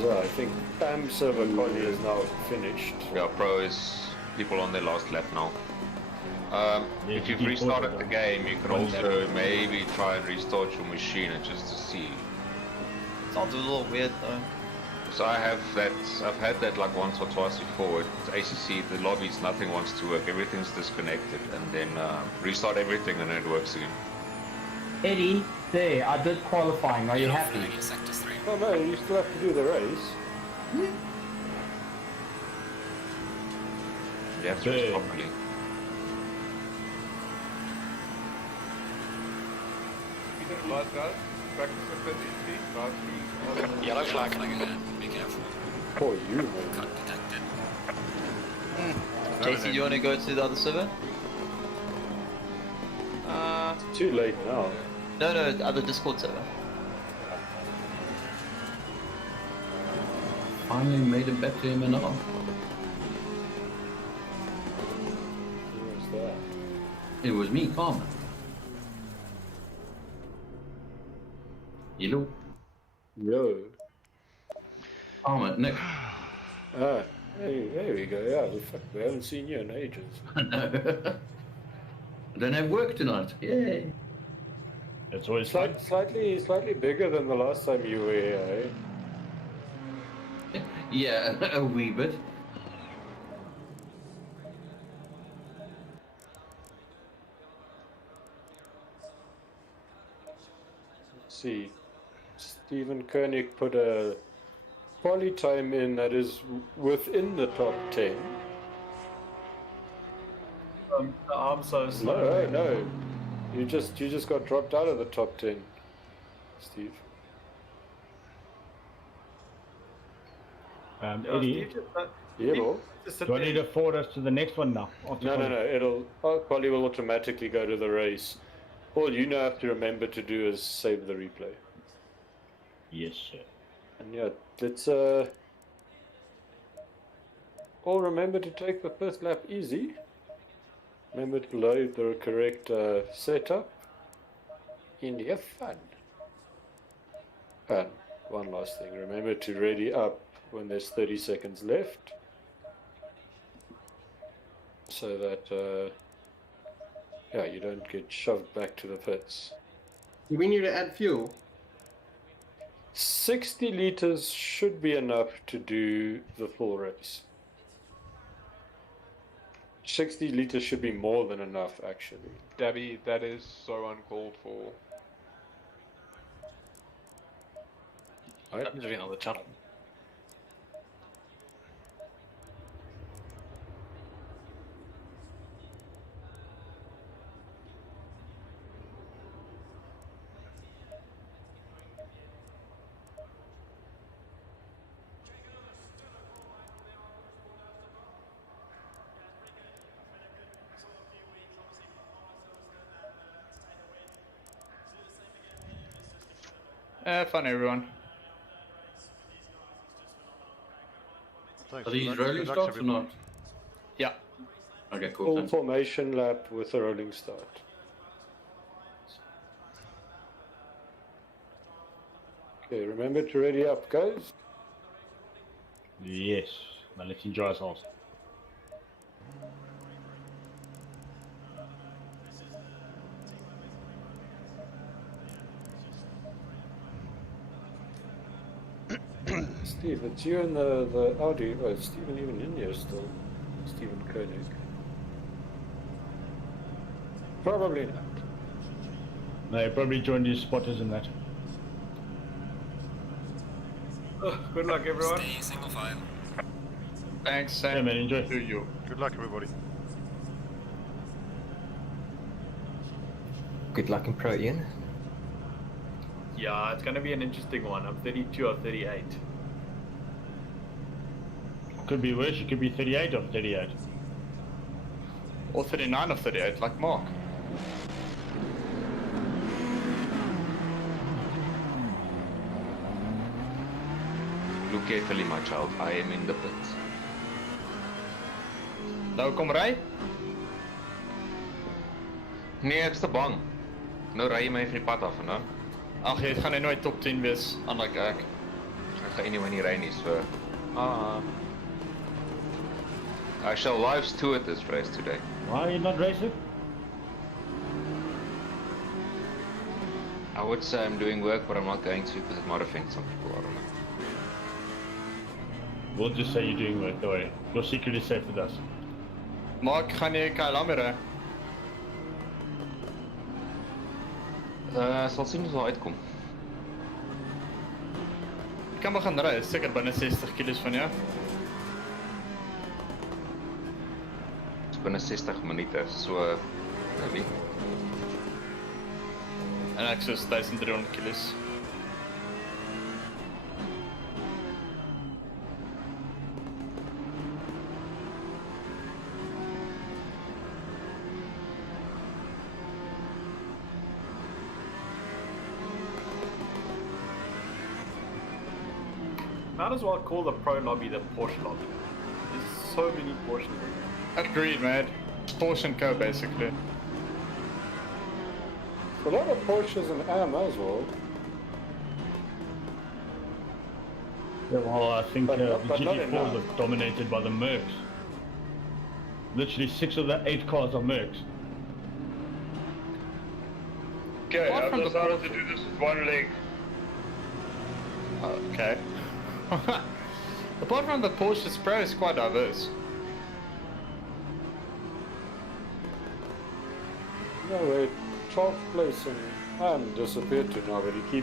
So I think PAM server quality is now finished. Yeah, pro is people on their last lap now. If you've restarted the game, you can also maybe try and restart your machine and just to see. Sounds a little weird though. So I've had that like once or twice before. It's ACC, the lobbies, nothing wants to work, everything's disconnected, and then restart everything and then it works again. Eddie, there, I did qualifying. Are you happy? Oh no, you still have to do the race. You have to race properly. Last guys, practice with the last week. Yellow flag. Be careful. Poor you, man. Cut detected. JC, do you want to go to the other server? Too late now. No, the other Discord server. Finally made it back to him and all. Who was that? It was me, Carmen. Hello. No. Carmen, Nick. Ah, there we go. Yeah, we haven't seen you in ages. I don't have work tonight. Yay. It's always Slightly bigger than the last time you were here, eh? Yeah, a wee bit. Let's see. Stephen Koenig put a poly time in that is within the top 10. I'm so slow. No. You just got dropped out of the top 10, Steve. Eddie, Yeah, bro. do I need to forward us to the next one now? No. It'll Poly will automatically go to the race. All you now have to remember to do is save the replay. Yes, sir. And yeah, let's all remember to take the first lap easy. Remember to load the correct setup. And have fun. And one last thing, remember to ready up when there's 30 seconds left. So that yeah, you don't get shoved back to the pits. Do we need to add fuel? 60 liters should be enough to do the full race. 60 liters should be more than enough, actually. Dabby, that is so uncalled for. Right? Moving on the channel. Fun everyone. Are these rolling starts or not? Yeah. Okay, cool. Full Thanks. formation lap with a rolling start. Okay, remember to ready up, guys. Yes. Now let's enjoy ourselves. Steve, it's you and the Audi. Oh, is Steven even in here still? Steven Koenig. Probably not. No, he probably joined his spotters in that. Good luck, everyone. Stay single file. Thanks, Sam. Yeah, man, enjoy. To you. Good luck, everybody. Good luck in Pro, Ian. Yeah, it's gonna be an interesting one. I'm 32 or 38. Could be worse, you could be 38 or 38. Or 39 or 38, like Mark. Look carefully, my child. I am in the pits. Nou, kom ry. Nee, ek's te bang. Nou ry jy my van die pad af en dan. Ag, jy gaan nooit top 10 wees, unlike ek. Ek gaan anyway nie ry nie, so. I shall live steward this race today. Why are you not racing? I would say I'm doing work, but I'm not going to because it might offend some people. I don't know. We'll just say you're doing work, don't worry. Your secret is safe with us. Mark, gaan jy Kyalami ry? Sal sien hoe dit uitkom. Jy kan begin ry, seker binne 60 kilos van jou. Dis binne 60 minute, so maybe. En ek soos 1300 kilos. Might as well call the pro lobby the Porsche lobby. There's so many Porsches. Agreed, man. Porsche and Co, basically. A lot of Porsches and AM as well. Yeah, well, I think But the not GT4 enough. was dominated by the Mercs. Literally 6 of the 8 cars are Mercs. Okay, Apart I've from the decided to do this with one leg. Okay. Apart from the Porsche Pro is quite diverse. No, wait. 12th place and AM disappeared to now, but he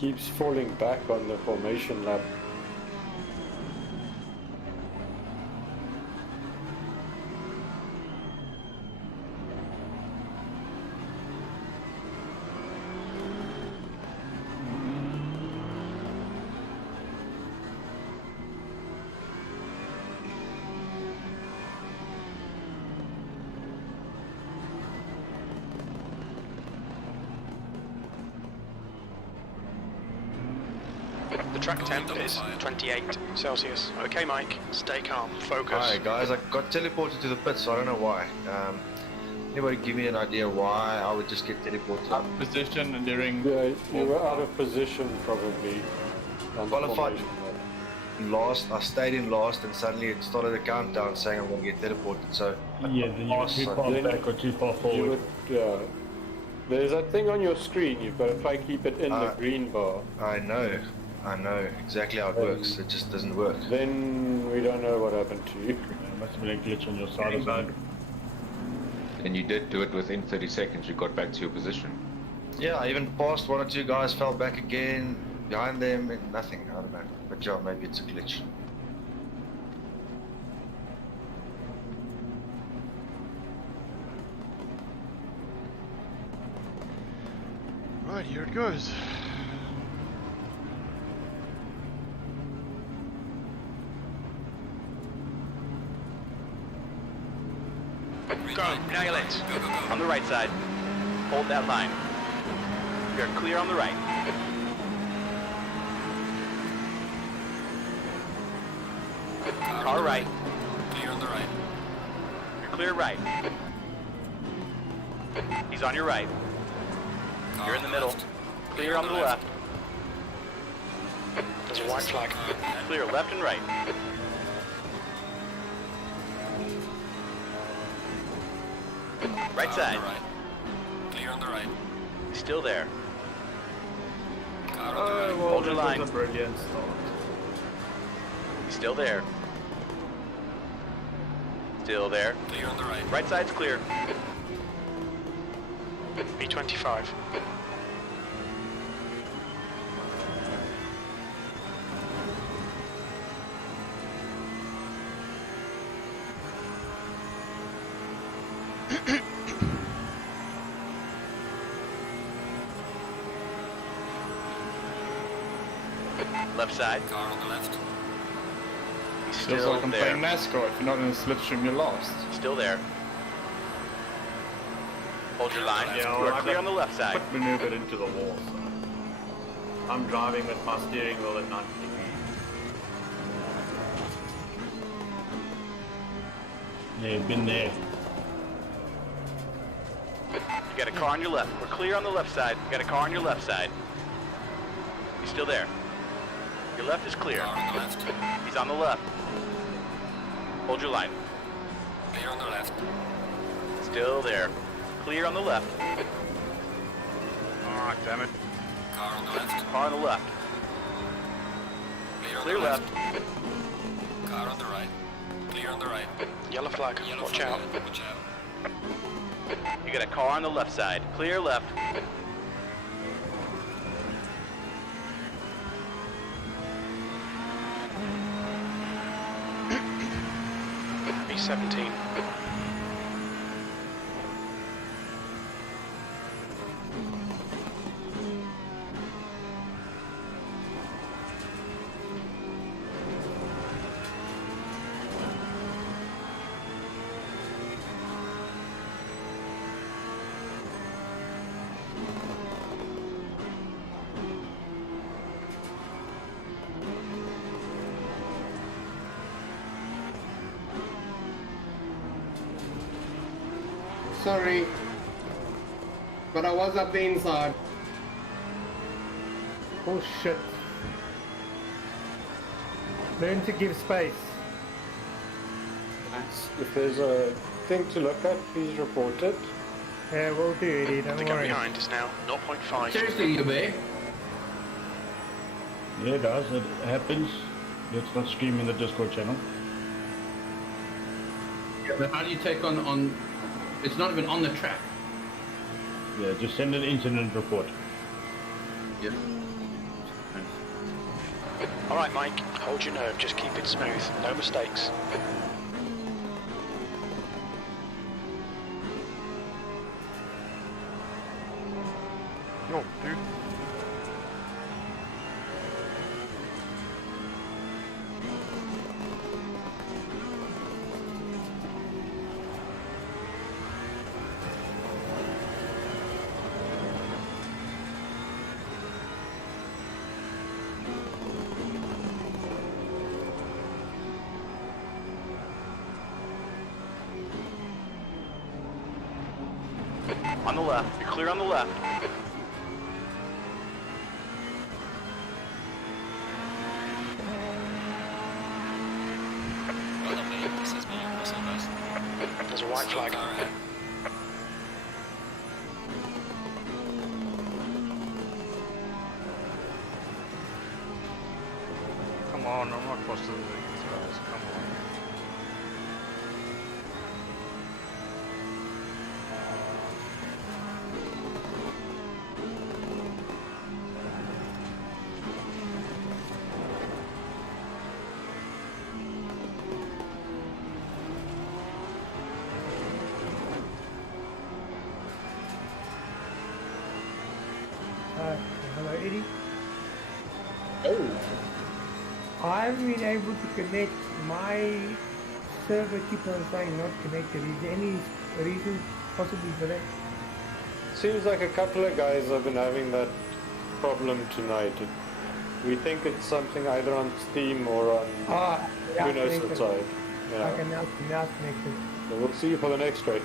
keeps falling back on the formation lap. The track temp is 28 Celsius. Okay, Mike, stay calm, focus. Hi guys, I got teleported to the pits, so I don't know why. Anybody give me an idea why I would just get teleported? Out of position during... Yeah, you were out of position probably. Qualified last, I stayed in last and suddenly it started a countdown saying I'm going to get teleported, so... Yeah, then you were too far back or too far forward. Yeah. There's that thing on your screen, you've got to try keep it in the green bar. I know exactly how it works, it just doesn't work. Then we don't know what happened to you. There must have been a glitch on your side or something. And you did do it within 30 seconds, you got back to your position. Yeah, I even passed one or two guys, fell back again, behind them, and nothing, I don't know. But yeah, maybe it's a glitch. Right, here it goes. Go, nail it. On the right side. Hold that line. You're clear on the right. Car right. Clear on the right. You're clear right. He's on your right. You're in the middle. Clear on the left. There's a white flag. Clear left and right. Right side. Clear on the right. Still there. Oh, well, Hold your that line. was a brilliant start. He's still there. Still there. Clear on the right. Right side's clear. B25. Left side. Car on the left. He's Feels still like I'm there. playing NASCAR. If you're not in a slipstream, you're lost. Still there. Hold your line. Yeah, We're well, clear on the left side. Quick maneuvered into the wall, so I'm driving with my steering wheel at 90 degrees. Yeah, been there. You got a car on your left. We're clear on the left side. You got a car on your left side. He's still there. Your left is clear. Car on the left. He's on the left. Hold your line. Clear on the left. Still there. Clear on the left. Oh, damn it. Car on the left. Car on the left. Clear on Clear the left. Car on the right. Clear on the right. Yellow flag. Yellow Watch flag. out. Watch out. You got a car on the left side. Clear left. B17. Sorry. But I was up the inside. Oh shit. Learn to give space. If there's a thing to look at, please report it. Yeah, we'll do, Eddie, don't The gap worry. behind is now 0.5. Seriously, you there? Yeah, it does. It happens. Let's not scream in the Discord channel. Yeah, but how do you take on... It's not even on the track. Yeah, just send an incident report. Yep. Alright, Mike. Hold your nerve. Just keep it smooth. No mistakes. No, dude. On the left. You're clear on the left. Well done, mate. This is me. What's up, guys? There's a white flag. Car ahead. Come on, I'm not close to the guys. Come on. Hello, Eddie. Oh. I haven't been able to connect. My server keeps on saying not connected. Is there any reason possibly for that? Seems like a couple of guys have been having that problem tonight. We think it's something either on Steam or on Yeah, who knows connected. what side. Yeah. I can now connected. So we'll see you for the next race.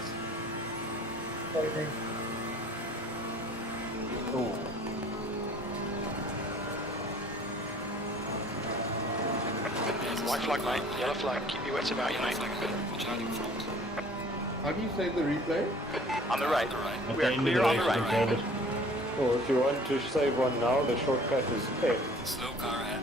Okay, thanks. Oh. White flag, mate. Yellow flag. Keep your wits about you, mate. Watch out in front. How do you save the replay? On the right. At We the are end of clear the on the race, right. you can save it. Or if you want to save one now, the shortcut is F. Slow car ahead.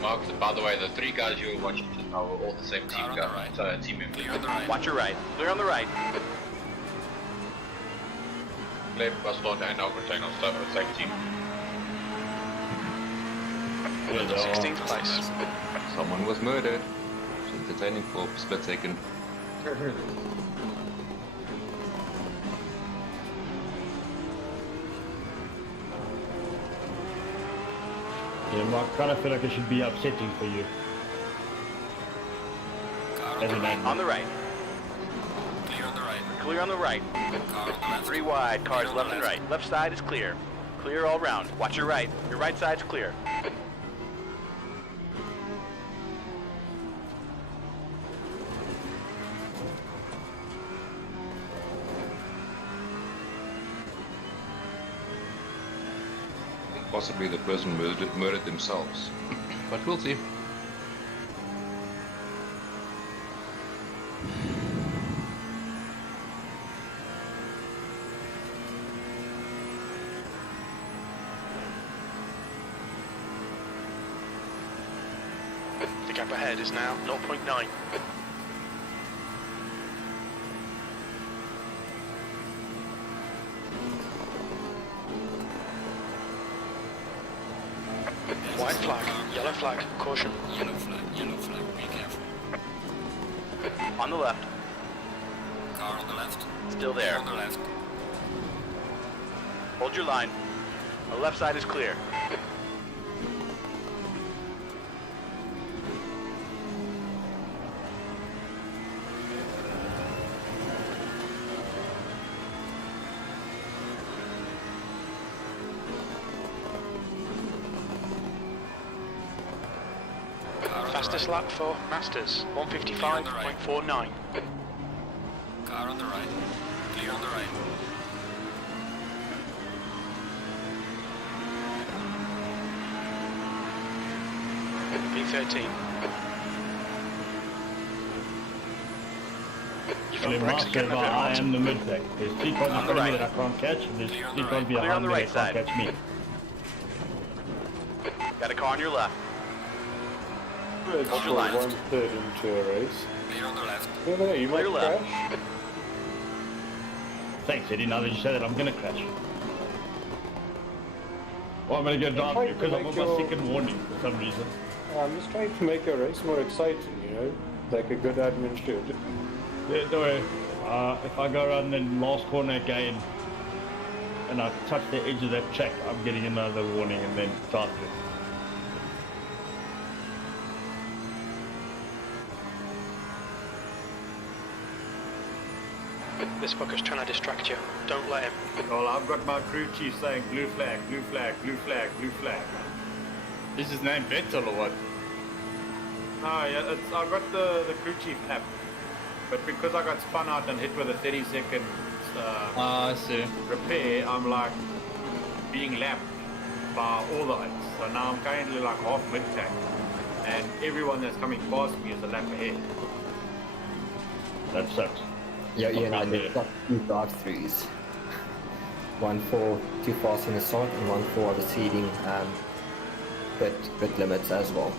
Mark, by the way, the three guys you were watching just now were all the same team guy. So team member. Clear on the right. Watch your right. Clear on the right. Left bus start and overtake on same team. 16th place. Someone was murdered. It's entertaining for a split second. Yeah, I kind of feel like it should be upsetting for you. As an admin. On the right. Clear on the right. Clear on the right. Car on the left. 3 wide. Cars Clear on left the and left. right. Left side is clear. Clear all round. Watch your right. Your right side's clear. Possibly the person murdered themselves. But we'll see. The gap ahead is now 0.9. White flag, yellow flag, caution. Yellow flag, be careful. On the left. Car on the left. Still Clear there. on the left. Hold your line. The left side is clear. Fastest lap for Masters, 155.49. Car on the right. Clear on the right. P13. Your Well, front in brakes are Master, getting a bit I hot. am the mid-pack. There's 3 cars in front of me that I can't catch, and there's 3 cars Clear on behind the me right that side. can't catch me. Got a car on your left. It's Hold your for line. 1/3 into a race. Clear on the left. No, you might Clear left. crash. Thanks, Eddie. Now that you said that, I'm gonna crash. Well, I'm gonna get down trying to because I'm on make my your- second warning for some reason. I'm just trying to make a race more exciting, you know? Like a good admin should. Yeah, don't worry. If I go around the last corner again and I touch the edge of that track, I'm getting another warning and then start it. This fucker's trying to distract you. Don't let him. Well, I've got my crew chief saying blue flag, blue flag, blue flag, blue flag. Is his name Vettel or what? No, yeah, I've got the crew chief app. But because I got spun out and hit with a 30-second I see. repair, I'm like being lapped by all the others. So now I'm currently like half mid-pack. And everyone that's coming past me is a lap ahead. That sucks. Yeah, and I did got 2 drive-throughs. One for too fast in the start and one for exceeding pit limits as well.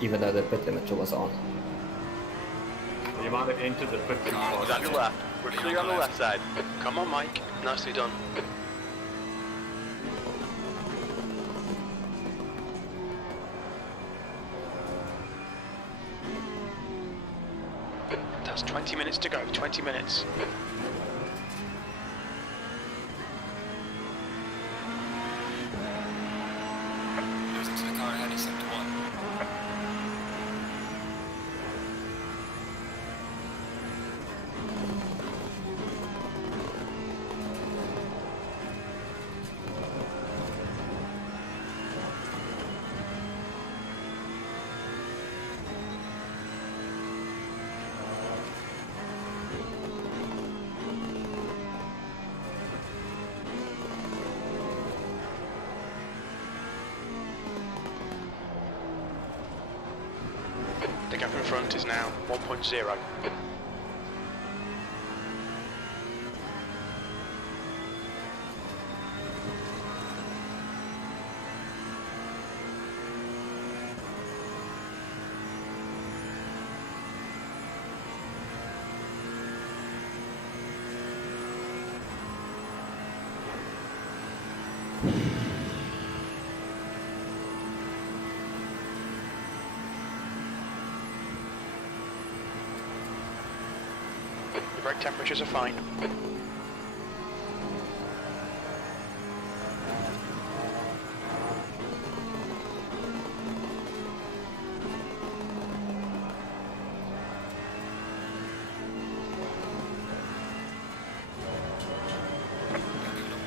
Even though the pit limiter was on. You might have entered the pit. He's on your left. We're clear on the left side. Come on, Mike. Nicely done. That's 20 minutes to go. 20 minutes. Losing to the car ahead is sector 1. front is now 1.0. The brake temperatures are fine.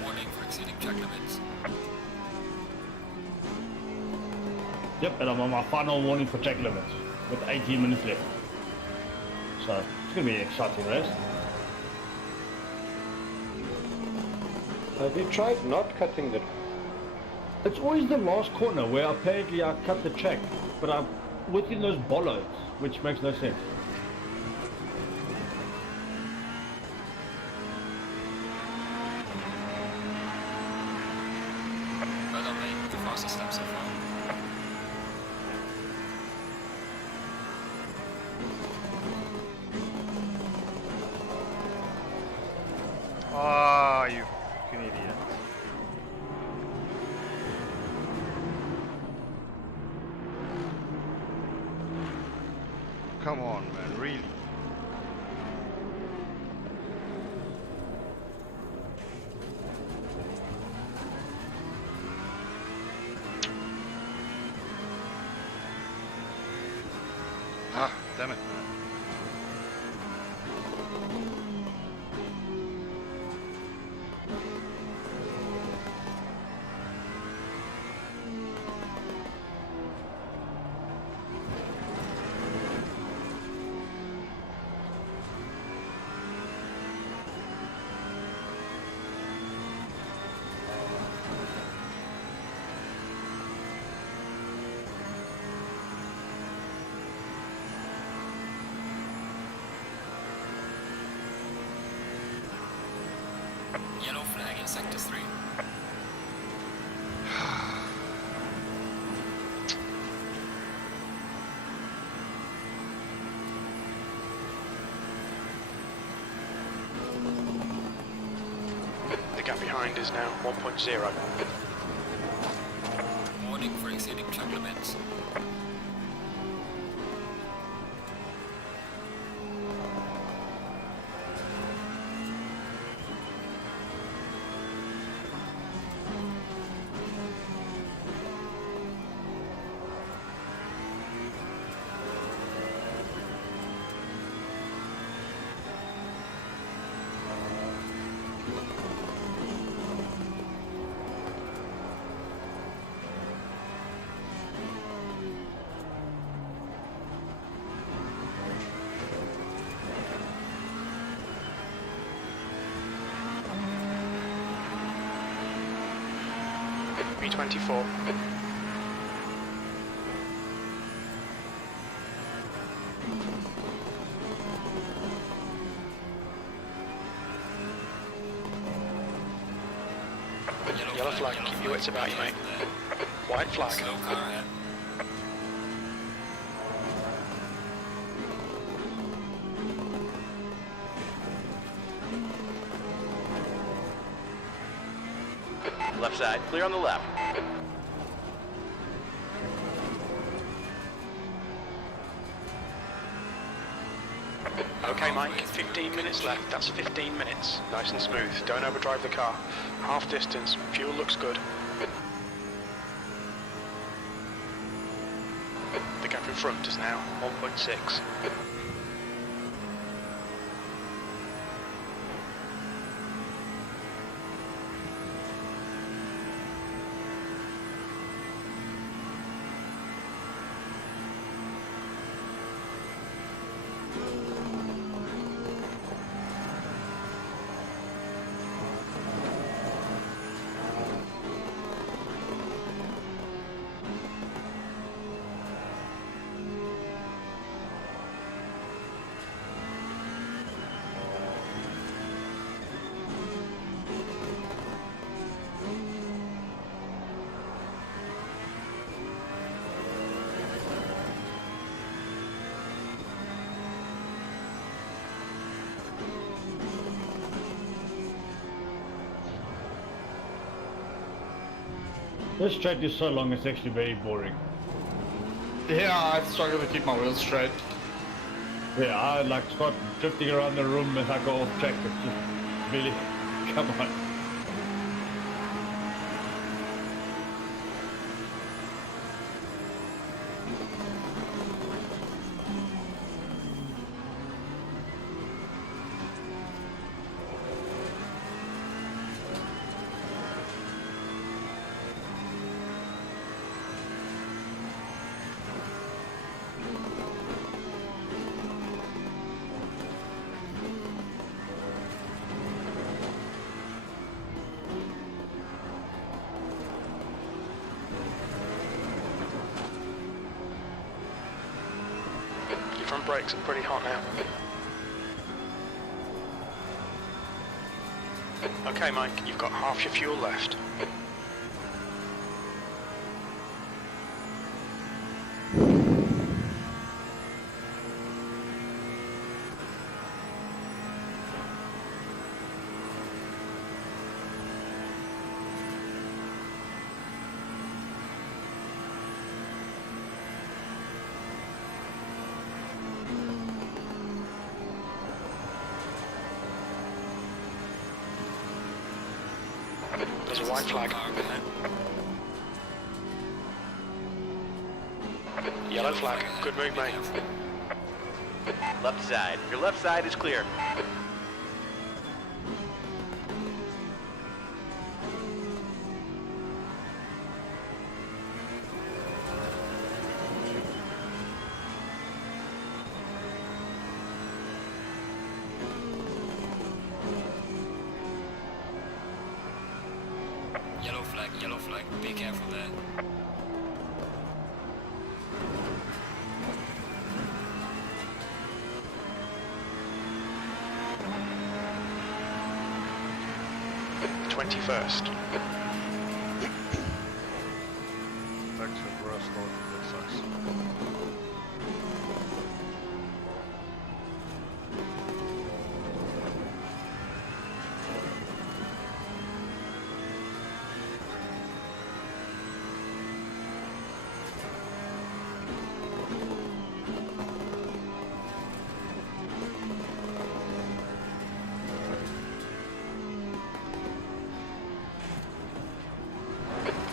Warning for exceeding check limits. Yep, and I'm on my final warning for check limits with 18 minutes left. So it's gonna be an exciting race. Have you tried not cutting the... It's always the last corner where apparently I cut the track, but I'm within those bollards, which makes no sense. Well done, mate. The fastest lap so far. Ah, you fucking idiot. Come on, man, really? Ah, damn it, man. Yellow flag in sector 3. The gap behind is now 1.0. Warning for exceeding check limits. B24. Yellow flag, keep your wits about you, mate. White flag. Slow car ahead. Left side, clear on the left. Okay, Mike, 15 minutes left. That's 15 minutes. Nice and smooth. Don't overdrive the car. Half distance. Fuel looks good. The gap in front is now 1.6. This straight is so long, it's actually very boring. Yeah, I struggle to keep my wheels straight. Yeah, I like start drifting around the room as I go off track. It's just really, come on. Your front brakes are pretty hot now. Okay, Mike, you've got half your fuel left. There's a white flag. Yellow flag. Good move, mate. Left side. Your left side is clear. Yellow flag. Be careful there. The 21st. Thanks for rust on, that sucks.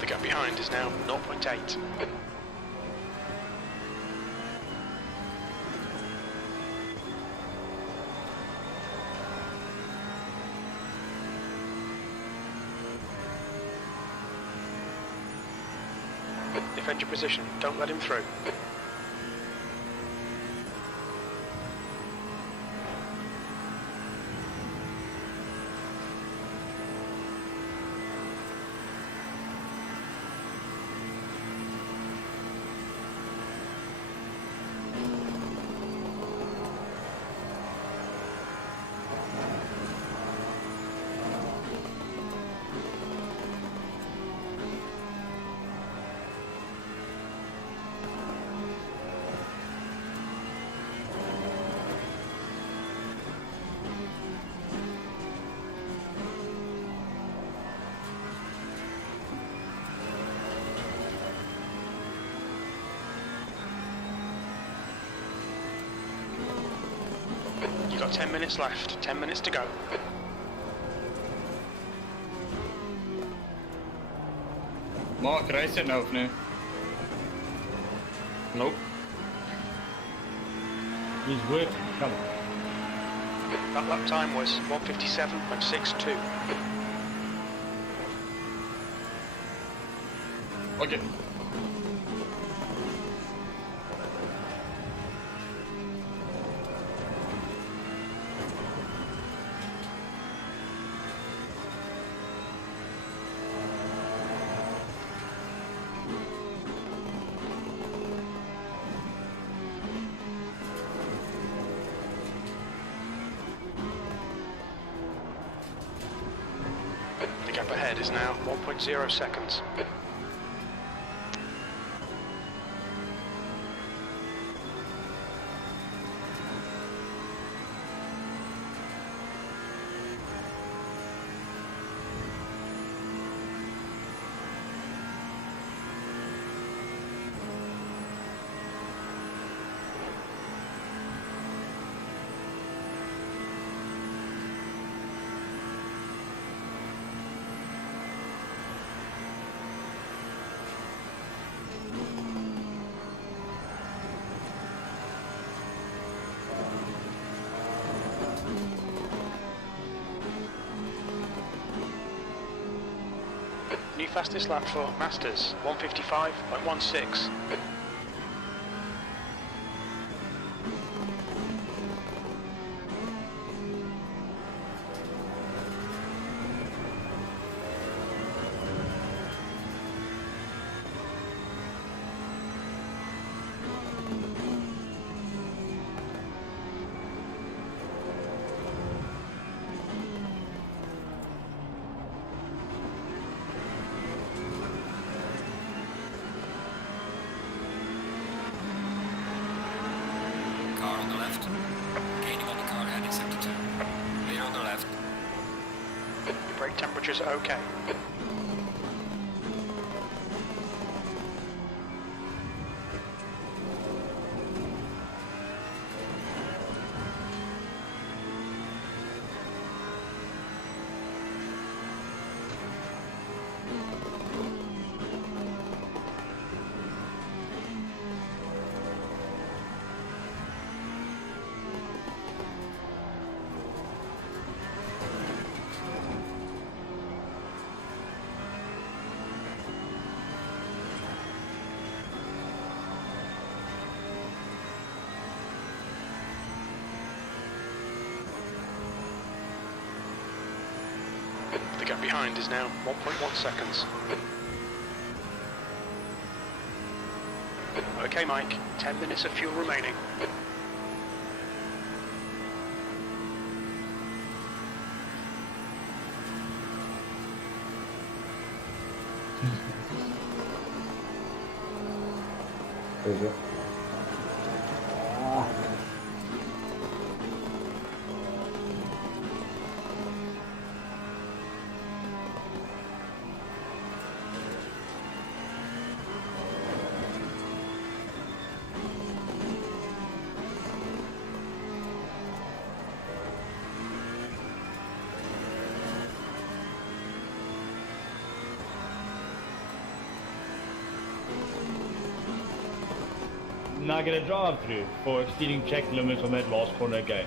The gap behind is now 0.8. Defend your position, don't let him through. You've got 10 minutes left, 10 minutes to go. Mark, race it nou of nu? Nope. He's working, come on. That lap time was 1:57.62. Okay. The gap ahead is now 1.0 seconds. fastest lap for Masters, 155.16. Car on the left. Gaining on the car heading sector 2. Clear on the left. Your brake temperature's okay. The gap behind is now 1.1 seconds. Okay, Mike, 10 minutes of fuel remaining. Is it? Now get a drive through for exceeding check limits on that last corner again.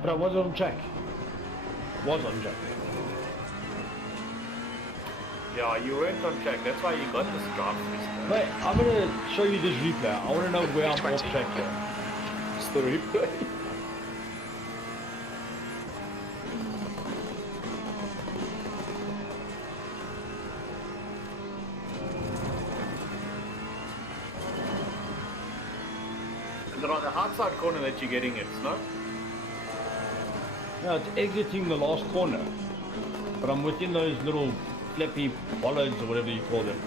But I was on track. Was on track. Yeah, you weren't on track. That's why you got this drive. Wait, I'm gonna show you this replay. I wanna know where I'm off track here. It's the replay. Is it on the outside corner that you're getting it, no? No, it's exiting the last corner. But I'm within those little flippy bollards or whatever you call them.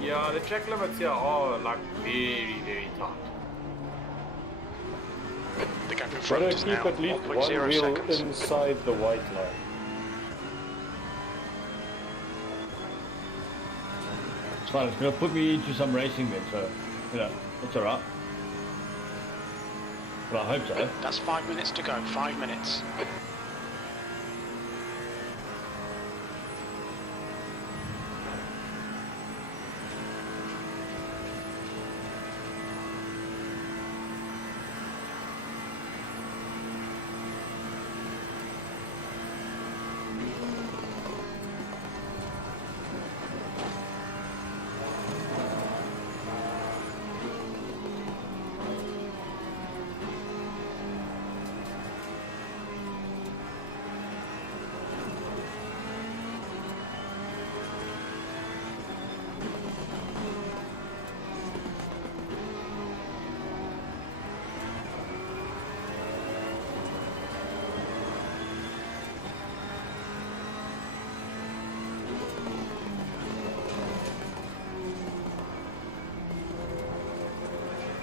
Yeah, the track limits here are like very, very tight. The gap in front is now keep at least 1.0 one wheel seconds. inside the white line. It's fine, it's gonna put me into some racing then, so, you know, it's alright. But I hope so. That's 5 minutes to go, 5 minutes.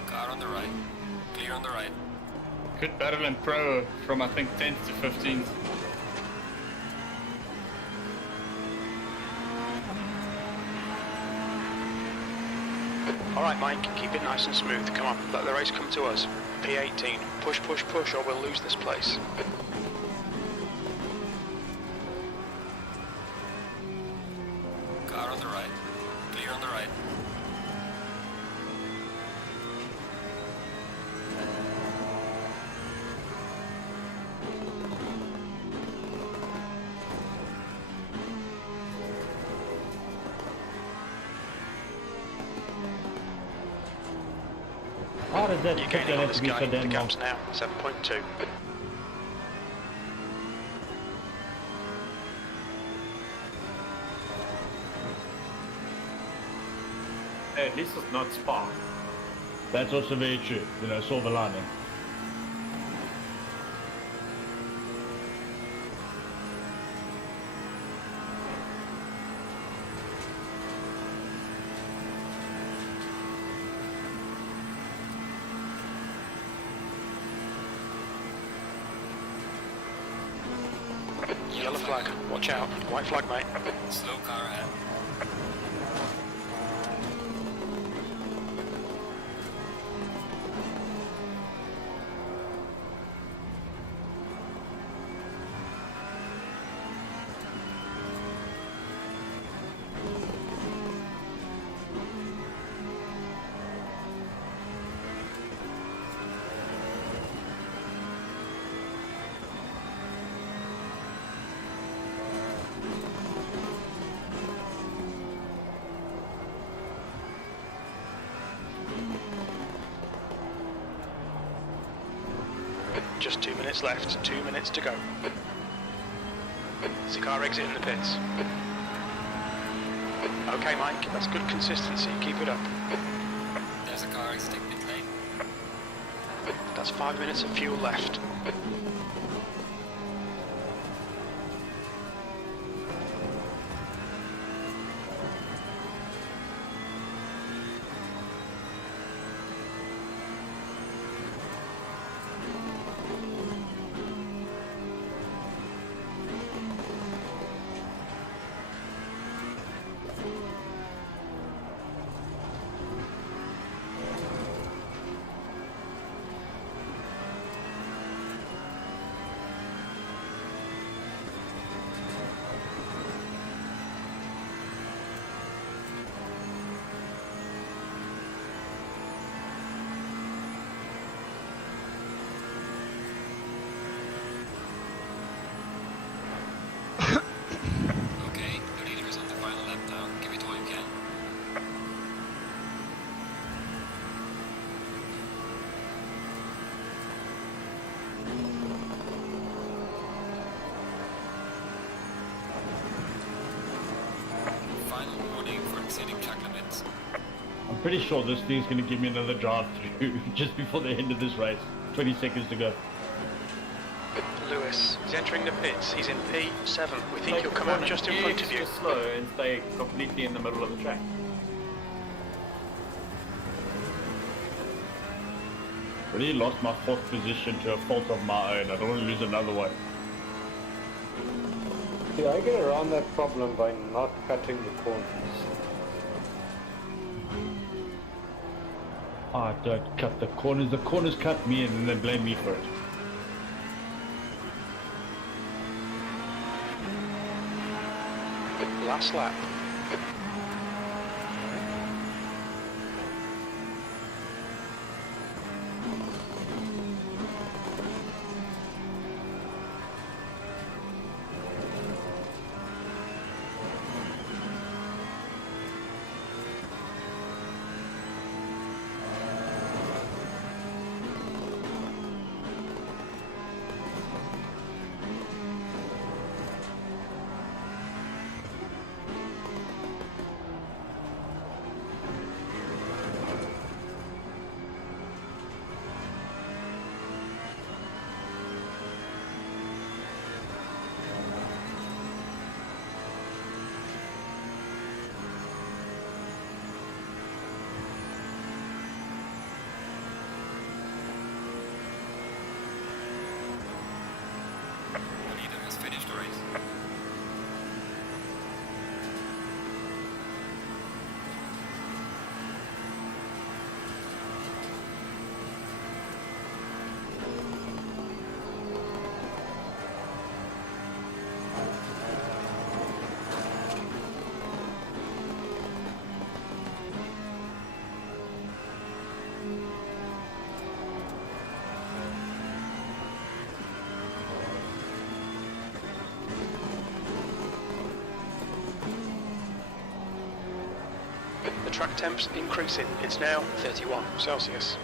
Car on the right. Clear on the right. Good battle in pro from I think 10th to 15th. Alright Mike, keep it nice and smooth. Come on, let the race come to us. P18, push, push, push or we'll lose this place. Car on the right. Clear on the right. How does that You're kick gaining on have this to be guy. so The damn long? gap's now 7.2. Hey, at least it's not Spa. That's also very true. You know, silver lining. Yellow flag. Watch out. White flag, mate. Slow car ahead. Just 2 minutes left. 2 minutes to go. Is the car exiting the pits? Okay, Mike. That's good consistency. Keep it up. There's a car exiting pit lane. That's 5 minutes of fuel left. Okay, the leader is on the final lap now. Give it all you can. Final warning for exceeding track limits. I'm pretty sure this thing's going to give me another drive through just before the end of this race. 20 seconds to go. Lewis, he's entering the pits. He's in P7. We think he'll come out just in front of you. Just slow and stay completely in the middle of the track. Really lost my fourth position to a fault of my own. I don't want to lose another one. See, I get around that problem by not cutting the corners. I don't cut the corners. The corners cut me and then they blame me for it. Last lap. The leader has finished the race. The track temp's increasing. It's now 31 Celsius.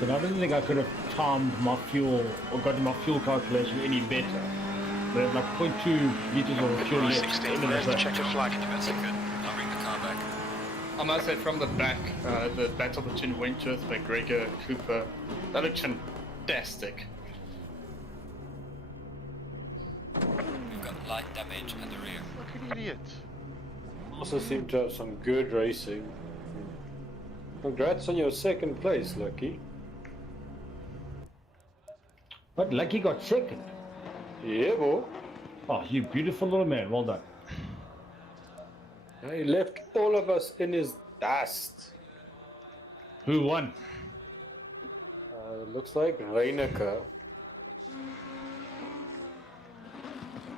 So I don't think I could have timed my fuel or gotten my fuel calculation any better. We have like 0.2 liters of fuel left. 16, there's the checker flag. I'll bring the car back. I must say from the back, the battle between Wentworth, McGregor, Cooper, that looked fantastic. We've got light damage at the rear. Fucking idiot. Also seem to have some good racing. Congrats on your second place, Lucky. But Lucky got second. Yeah, boy. Oh, you beautiful little man. Well done. He left all of us in his dust. Who won? Looks like Reineke.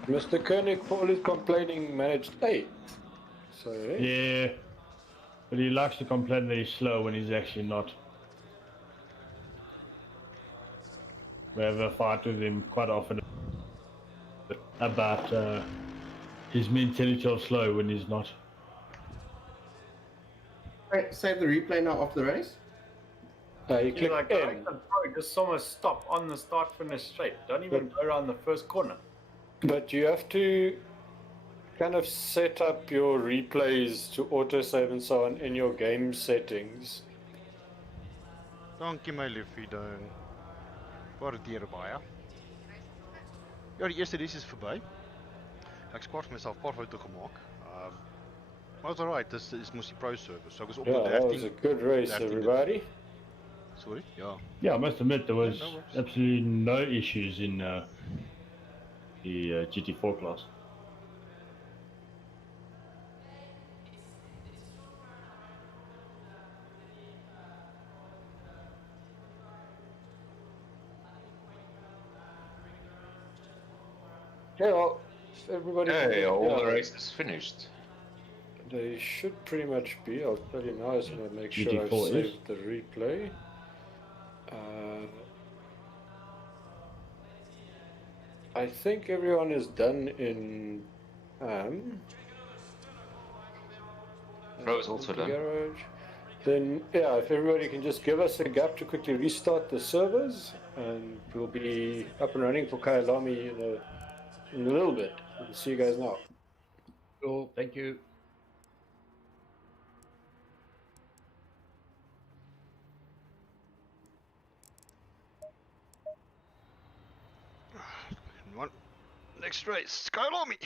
Mr. Koenig, for all his complaining, managed 8th. So, Yeah. But he likes to complain that he's slow when he's actually not. We have a fight with him quite often about his mentality of slow when he's not. Right, save the replay now of the race. You click like M. just almost stop on the start finish straight. Don't even go around the first corner. But you have to kind of set up your replays to autosave and so on in your game settings. Dankie my liefie ding. Waardeer baie. Ja, die eerste race is verby. Ek het kwart vir myself 'n paar foute gemaak. Maar it's alright, this is mos die pro service. So ek was op Yeah, die that 13. was a good race, 13e. everybody. Sorry? Ja. Yeah, I must admit there was No worries. absolutely no issues in the GT4 class. Yeah, well, if everybody. Hey, can- all yeah, the races finished. They should pretty much be. I'll tell you now. I just want to make sure I've GT4 is. saved the replay. I think everyone is done in. Pro is also done. Garage. Then, yeah, if everybody can just give us a gap to quickly restart the servers, and we'll be up and running for Kyalami in a little bit. We'll see you guys now. Cool, thank you. One. Next race, Kyalami.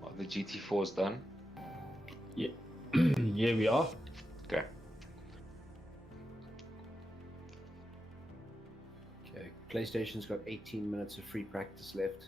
Well, the GT4 is done. Yeah, yeah, we are. Okay. Okay, PlayStation's got 18 minutes of free practice left.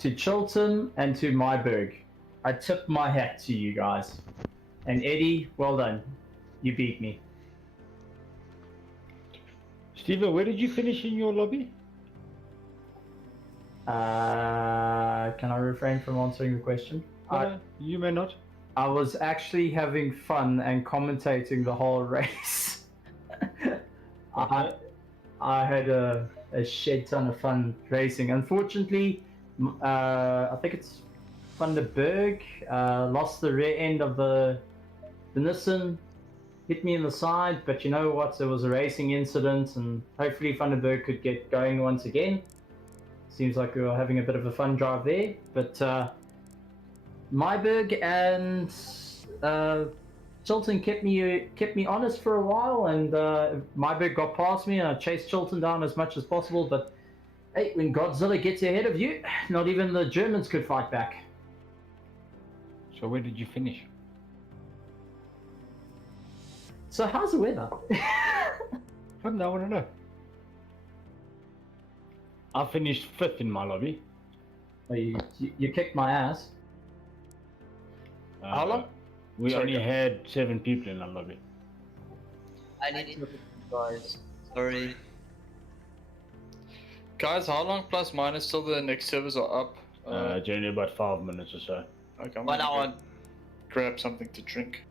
To Chilton and to Myberg, I tip my hat to you guys. And Eddie, well done. You beat me. Steven, where did you finish in your lobby? Can I refrain from answering the question? You may not. I was actually having fun and commentating the whole race. I had a shed ton of fun racing. Unfortunately, I think it's Van der Berg lost the rear end of the Nissan, hit me in the side, but you know what, there was a racing incident and hopefully Van der Berg could get going once again. Seems like we were having a bit of a fun drive there, but Myberg and Chilton kept me honest for a while, and Myberg got past me and I chased Chilton down as much as possible, but hey, when Godzilla gets ahead of you, not even the Germans could fight back. So where did you finish? So how's the weather? I want to know. I finished 5th in my lobby. Well, you kicked my ass. How long? We only had 7 people in our lobby. I need to look at you guys. Sorry. Guys, how long plus minus till the next servers are up? Generally about 5 minutes or so. Okay, I'm 1 gonna hour. go grab something to drink.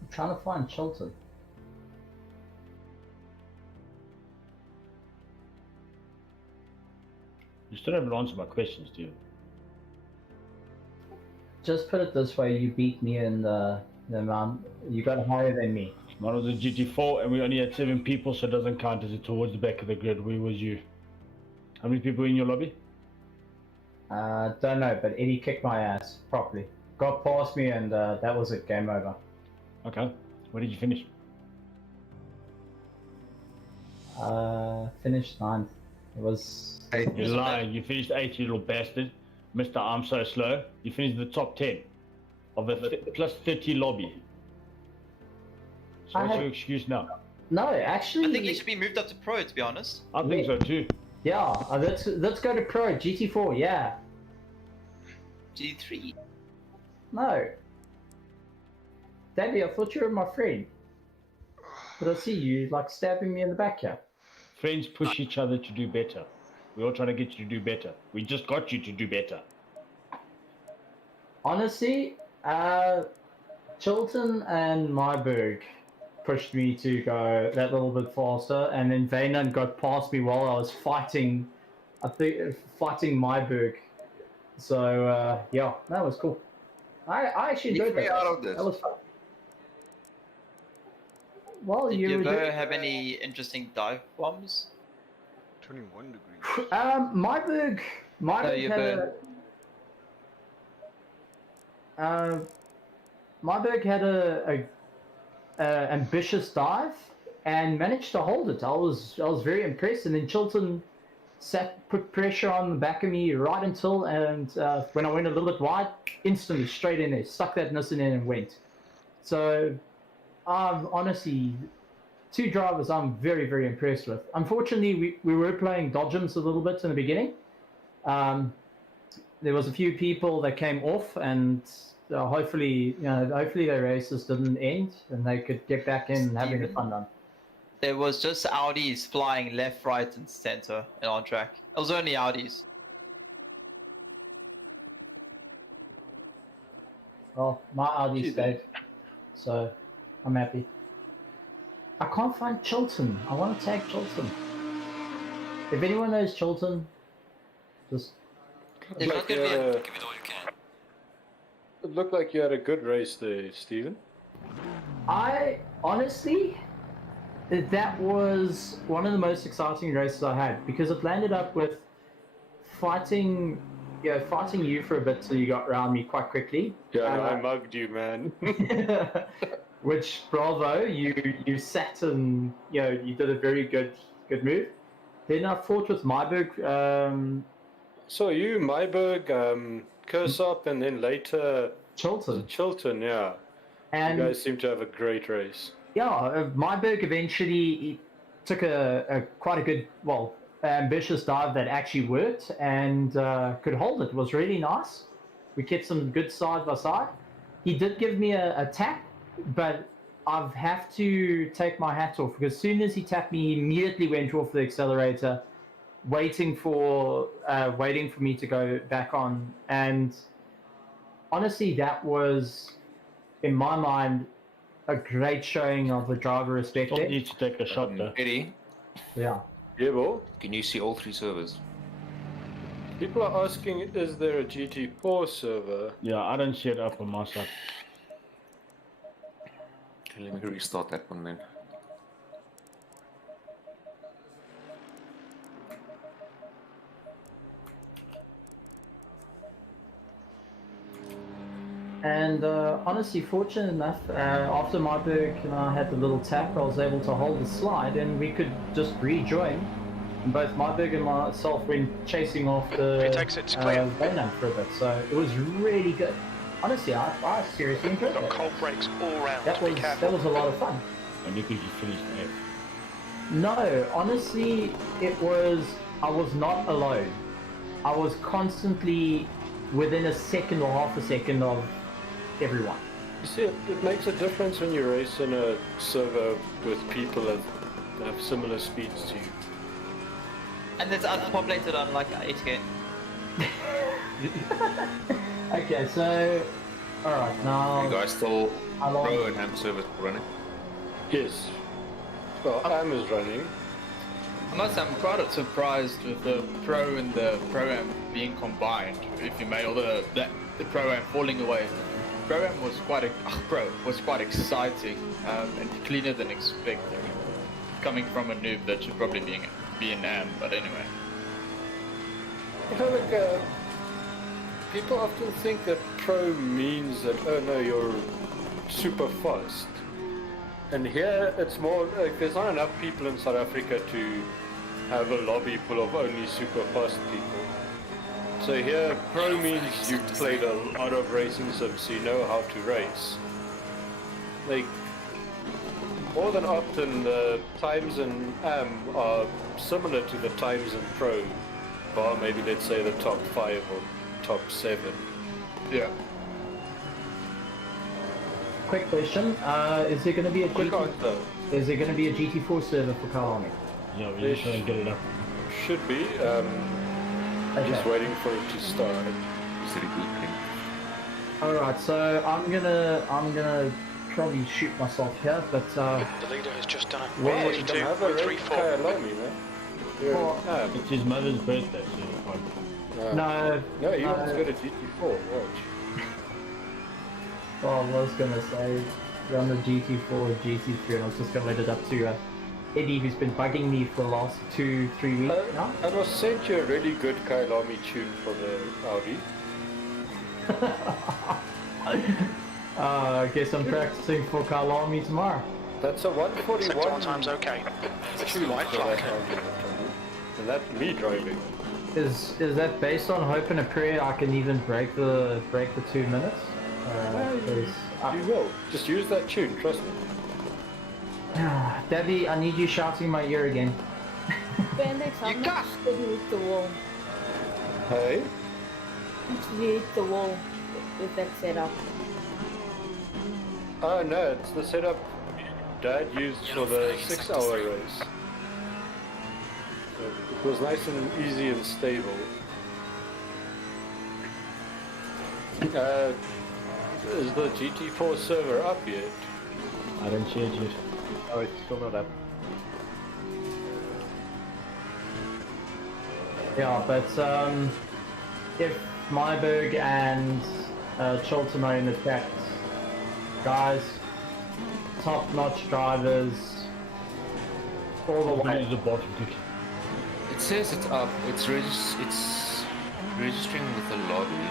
I'm trying to find Chilton. You still haven't answered my questions, Steven. Just put it this way: you beat me in the amount. You got higher than me. Mine was a GT4, and we only had 7 people, so it doesn't count as it towards the back of the grid. Where was you? How many people in your lobby? Don't know, but Eddie kicked my ass properly. Got past me, and that was it. Game over. Okay. Where did you finish? Finished 9th. It was. You're lying. You finished 8th, you little bastard. Mr. I'm so slow. You finished the top 10 of a plus 30 lobby. So what's your excuse now? No, actually. I think he should be moved up to pro, to be honest. I think so too. Yeah, let's go to pro GT4. Yeah. G3. No. Daddy, I thought you were my friend. But I see you like stabbing me in the back here. Friends push each other to do better. We're all trying to get you to do better. We just got you to do better. Honestly, Chilton and Myberg pushed me to go that little bit faster, and then Vaynon got past me while I was fighting, fighting Myberg. So yeah, that was cool. I actually enjoyed that. Out of this. That was fun. Well, Did you you were ever have any interesting dive bombs? 21 degrees. Myberg you had Myberg had a ambitious dive and managed to hold it. I was very impressed, and then Chilton put pressure on the back of me right until, and when I went a little bit wide, instantly straight in there, stuck that Nissan in and went. So honestly, 2 drivers I'm very, very impressed with. Unfortunately, we were playing dodgems a little bit in the beginning. There was a few people that came off, and hopefully their races didn't end and they could get back in and having the fun done. There was just Audis flying left, right, and center on track. It was only Audis. Well, my Audi stayed, so I'm happy. I can't find Chilton. I want to tag Chilton. If anyone knows Chilton, just... It looked like you had a good race there, Steven. I honestly, that was one of the most exciting races I had, because it landed up with fighting you for a bit till you got around me quite quickly. Yeah, I mugged you, man. Which, bravo, you sat and you did a very good move. Then I fought with Myberg. So you, Myberg, Kursop, and then later Chilton, yeah. And you guys seem to have a great race. Yeah, Myberg eventually took quite a good, ambitious dive that actually worked and could hold it. It was really nice. We kept some good side by side. He did give me a tap, but I have to take my hat off, because as soon as he tapped me, he immediately went off the accelerator waiting for me to go back on, and honestly, that was, in my mind, a great showing of the driver respect. Don't need to take a shot though. Eddie, Yeah. Yeah, bro. can you see all 3 servers? People are asking, is there a GT4 server? Yeah, I don't see it up on my side. Okay, let me restart that one then. And honestly, fortunate enough, after Marburg and I had the little tap, I was able to hold the slide and we could just rejoin. And both Marburg and myself went chasing off the Bayonam for a bit, so it was really good. Honestly, I seriously enjoyed it. Cold brakes all round. That was a lot of fun. And because you finished F. No, honestly, I was not alone. I was constantly within a second or half a second of everyone. You see, it makes a difference when you race in a server with people that have similar speeds to you. And it's unpopulated on like 8K. Okay, so alright, now You guys still Pro and Ham servers running? Yes. Well, Ham is running. I must say, I'm quite surprised with the Pro and the Pro-Am being combined, if you may, or the Pro-Am falling away. Pro-Am was quite exciting and cleaner than expected. Coming from a noob, that should probably be an Am, but anyway. You know, like, people often think that Pro means that, oh no, you're super fast. And here it's more like there's not enough people in South Africa to have a lobby full of only super fast people. So here, Pro means you've played a lot of racing sims, so you know how to race. Like, more than often the times in Am are similar to the times in Pro, bar maybe let's say the top 5 or top 7. Yeah. quick question, is there going to be a Is there going to be a GT4 server for Kyalami? Yeah, we're just trying to get it up. Should be. Just waiting for it to start. Alright, so I'm gonna probably shoot myself here, but the leader has just done a Well, 42.34. It's his mother's birthday, so it's fine. No, he wants to go to GT4, watch. Well, I was gonna say run the GT4 or GT3, and I was just gonna let it up to Eddie, who's been bugging me for the last 2-3 weeks now. I must send you a really good Kyalami tune for the Audi. I guess I'm practicing for Kyalami tomorrow. That's a 141. Sector 1 time's okay. It's the white flag. And that's me driving. Is that based on hope and a prayer I can even break the 2 minutes? You will. Just use that tune, trust me. Debbie, I need you shouting in my ear again. Bendix, I'm not to hit the wall. Hey? You hit the wall with that setup. Oh no, it's the setup Dad used for the 6-hour race. It was nice and easy and stable. Is the GT4 server up yet? I don't see it yet. Oh, it's still not up. Yeah, but if Myberg and Chilton are in the chat, guys, top-notch drivers, all the way. It says it's up. It's registering with the lobby.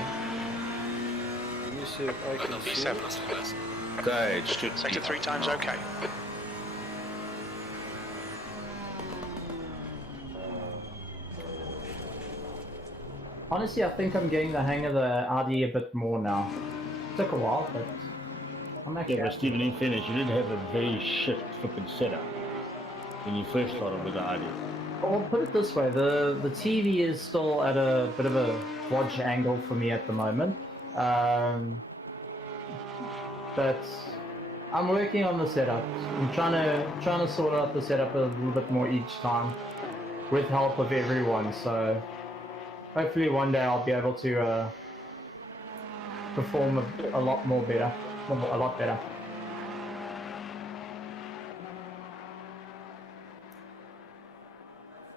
Let me see if I can see it. Okay, it should Sector 3 time's okay. Honestly, I think I'm getting the hang of the RD a bit more now. Took a while, but I'm actually... Yeah, but Stephen, in fairness, you did have a very shit flipping setup when you first started with the RD. Well, put it this way, the TV is still at a bit of a watch angle for me at the moment. But I'm working on the setup. I'm trying to sort out the setup a little bit more each time. with help of everyone. So hopefully one day I'll be able to perform a lot more better, a lot better.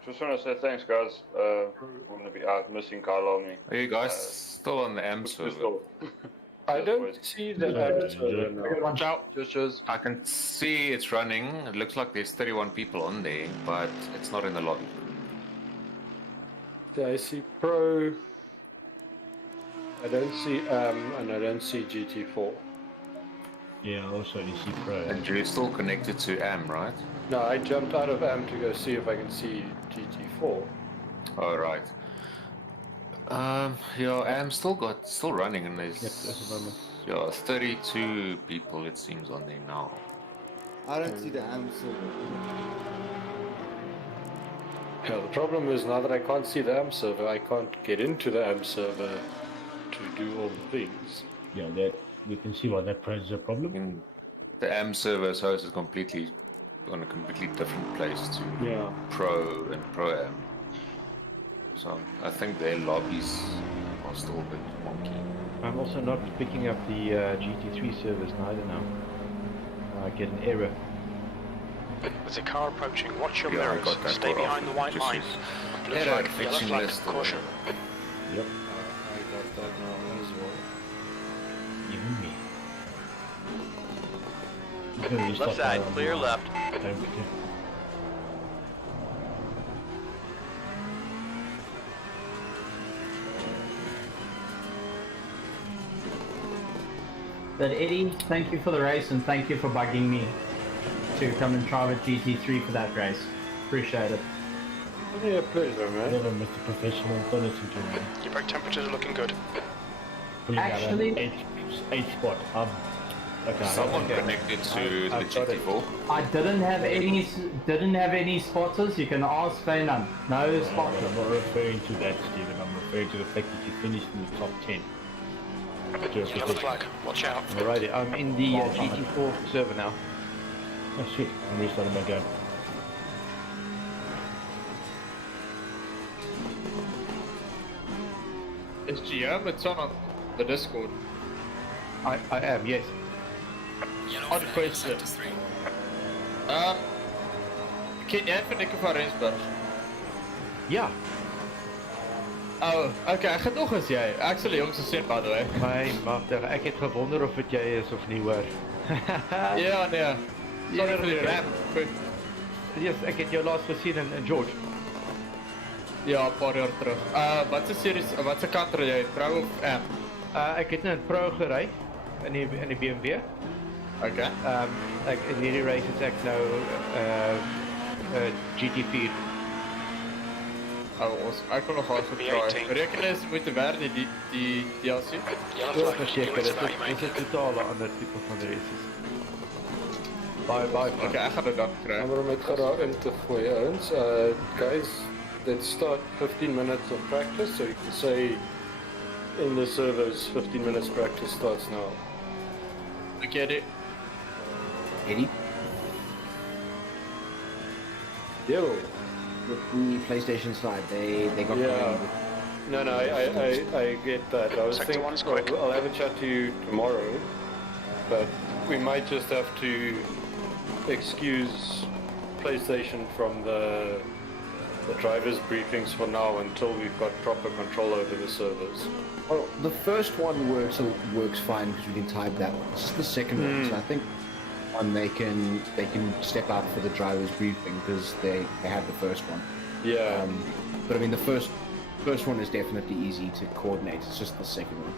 Just want to say thanks, guys. I'm going to be out missing Kyalami. Are you guys still on the AM server? I don't see the AM server now. Watch out. Just. I can see it's running. It looks like there's 31 people on there, but it's not in the lobby. I see Pro. I don't see and I don't see GT4. Yeah, I also only see Pro. And you're still connected to AM, right? No, I jumped out of AM to go see if I can see GT4. All right. Yeah, AM still running, and there's 32 people it seems on there now. I don't see the AM server. Yeah, the problem is now that I can't see the AM server, I can't get into the AM server to do all the things. Yeah, that we can see why that poses a problem. The AM server is hosted completely on a completely different place to Pro and Pro AM. So I think their lobbies are still a bit wonky. I'm also not picking up the GT3 servers neither now. I get an error. There's a car approaching. Watch your Yeah, I mirrors. got that Stay far behind off. the white Just line. use Blue Error flag, yellow fetching flag, list or caution. Yep. I got that now as well. Even me. Left side, clear left. But Eddie, thank you for the race and thank you for bugging me to come and try with GT3 for that race. Appreciate it. Yeah, pleasure, man. Never Mr. Professional, don't listen to me. Your brake temperatures are looking good. Actually, eight spot. Okay. Someone connected to the GT4. I didn't have any spotters. You can ask Feynan. No spotters. I'm not referring to that, Stephen. I'm referring to the fact that you finished in the top 10. Yellow flag, watch out. Alrighty, I'm in the GT4 server now. Oh shit, I'm restarting my game. Is GM? It's on the Discord. I am, yes. Odd question. Ken jy van Nikke van Rensburg? Ja. Oh, okay, ek het nog as jy. Ek sal die jongste sien, by the way. My magtig, ek het gewonder of het jy is of nie, hoor. Ja, nee. Sorry vir die rap. Yes, ek het jou laatst gesien in George. Ja, 'n paar jaar terug. Wat se kant ry jy? Pro of M? Ek het nou in Pro gery in die BMW. Okay. In hierdie race is ek nou GT4. Oh, ek wil nog gaan try. Reken is met die werk die DLC. Ja, verseker, dit is 'n totale ander tipe van races. Bye. Okay, ek gaan dit dan kry. Maar om het geraak in te gooi, ouens. Guys, let's start 15 minutes of practice, so you can say in the servers 15 minutes practice starts now. I get it. Eddie? Yo. With the PlayStation side, they got Yeah. No, I get that. I was thinking I'll have a chat to you tomorrow, but we might just have to excuse PlayStation from the drivers' briefings for now until we've got proper control over the servers. Well, the first one works fine because we can type that one. It's just the second one, so I think they can step out for the drivers' briefing because they have the first one. Yeah. But I mean the first one is definitely easy to coordinate. It's just the second one.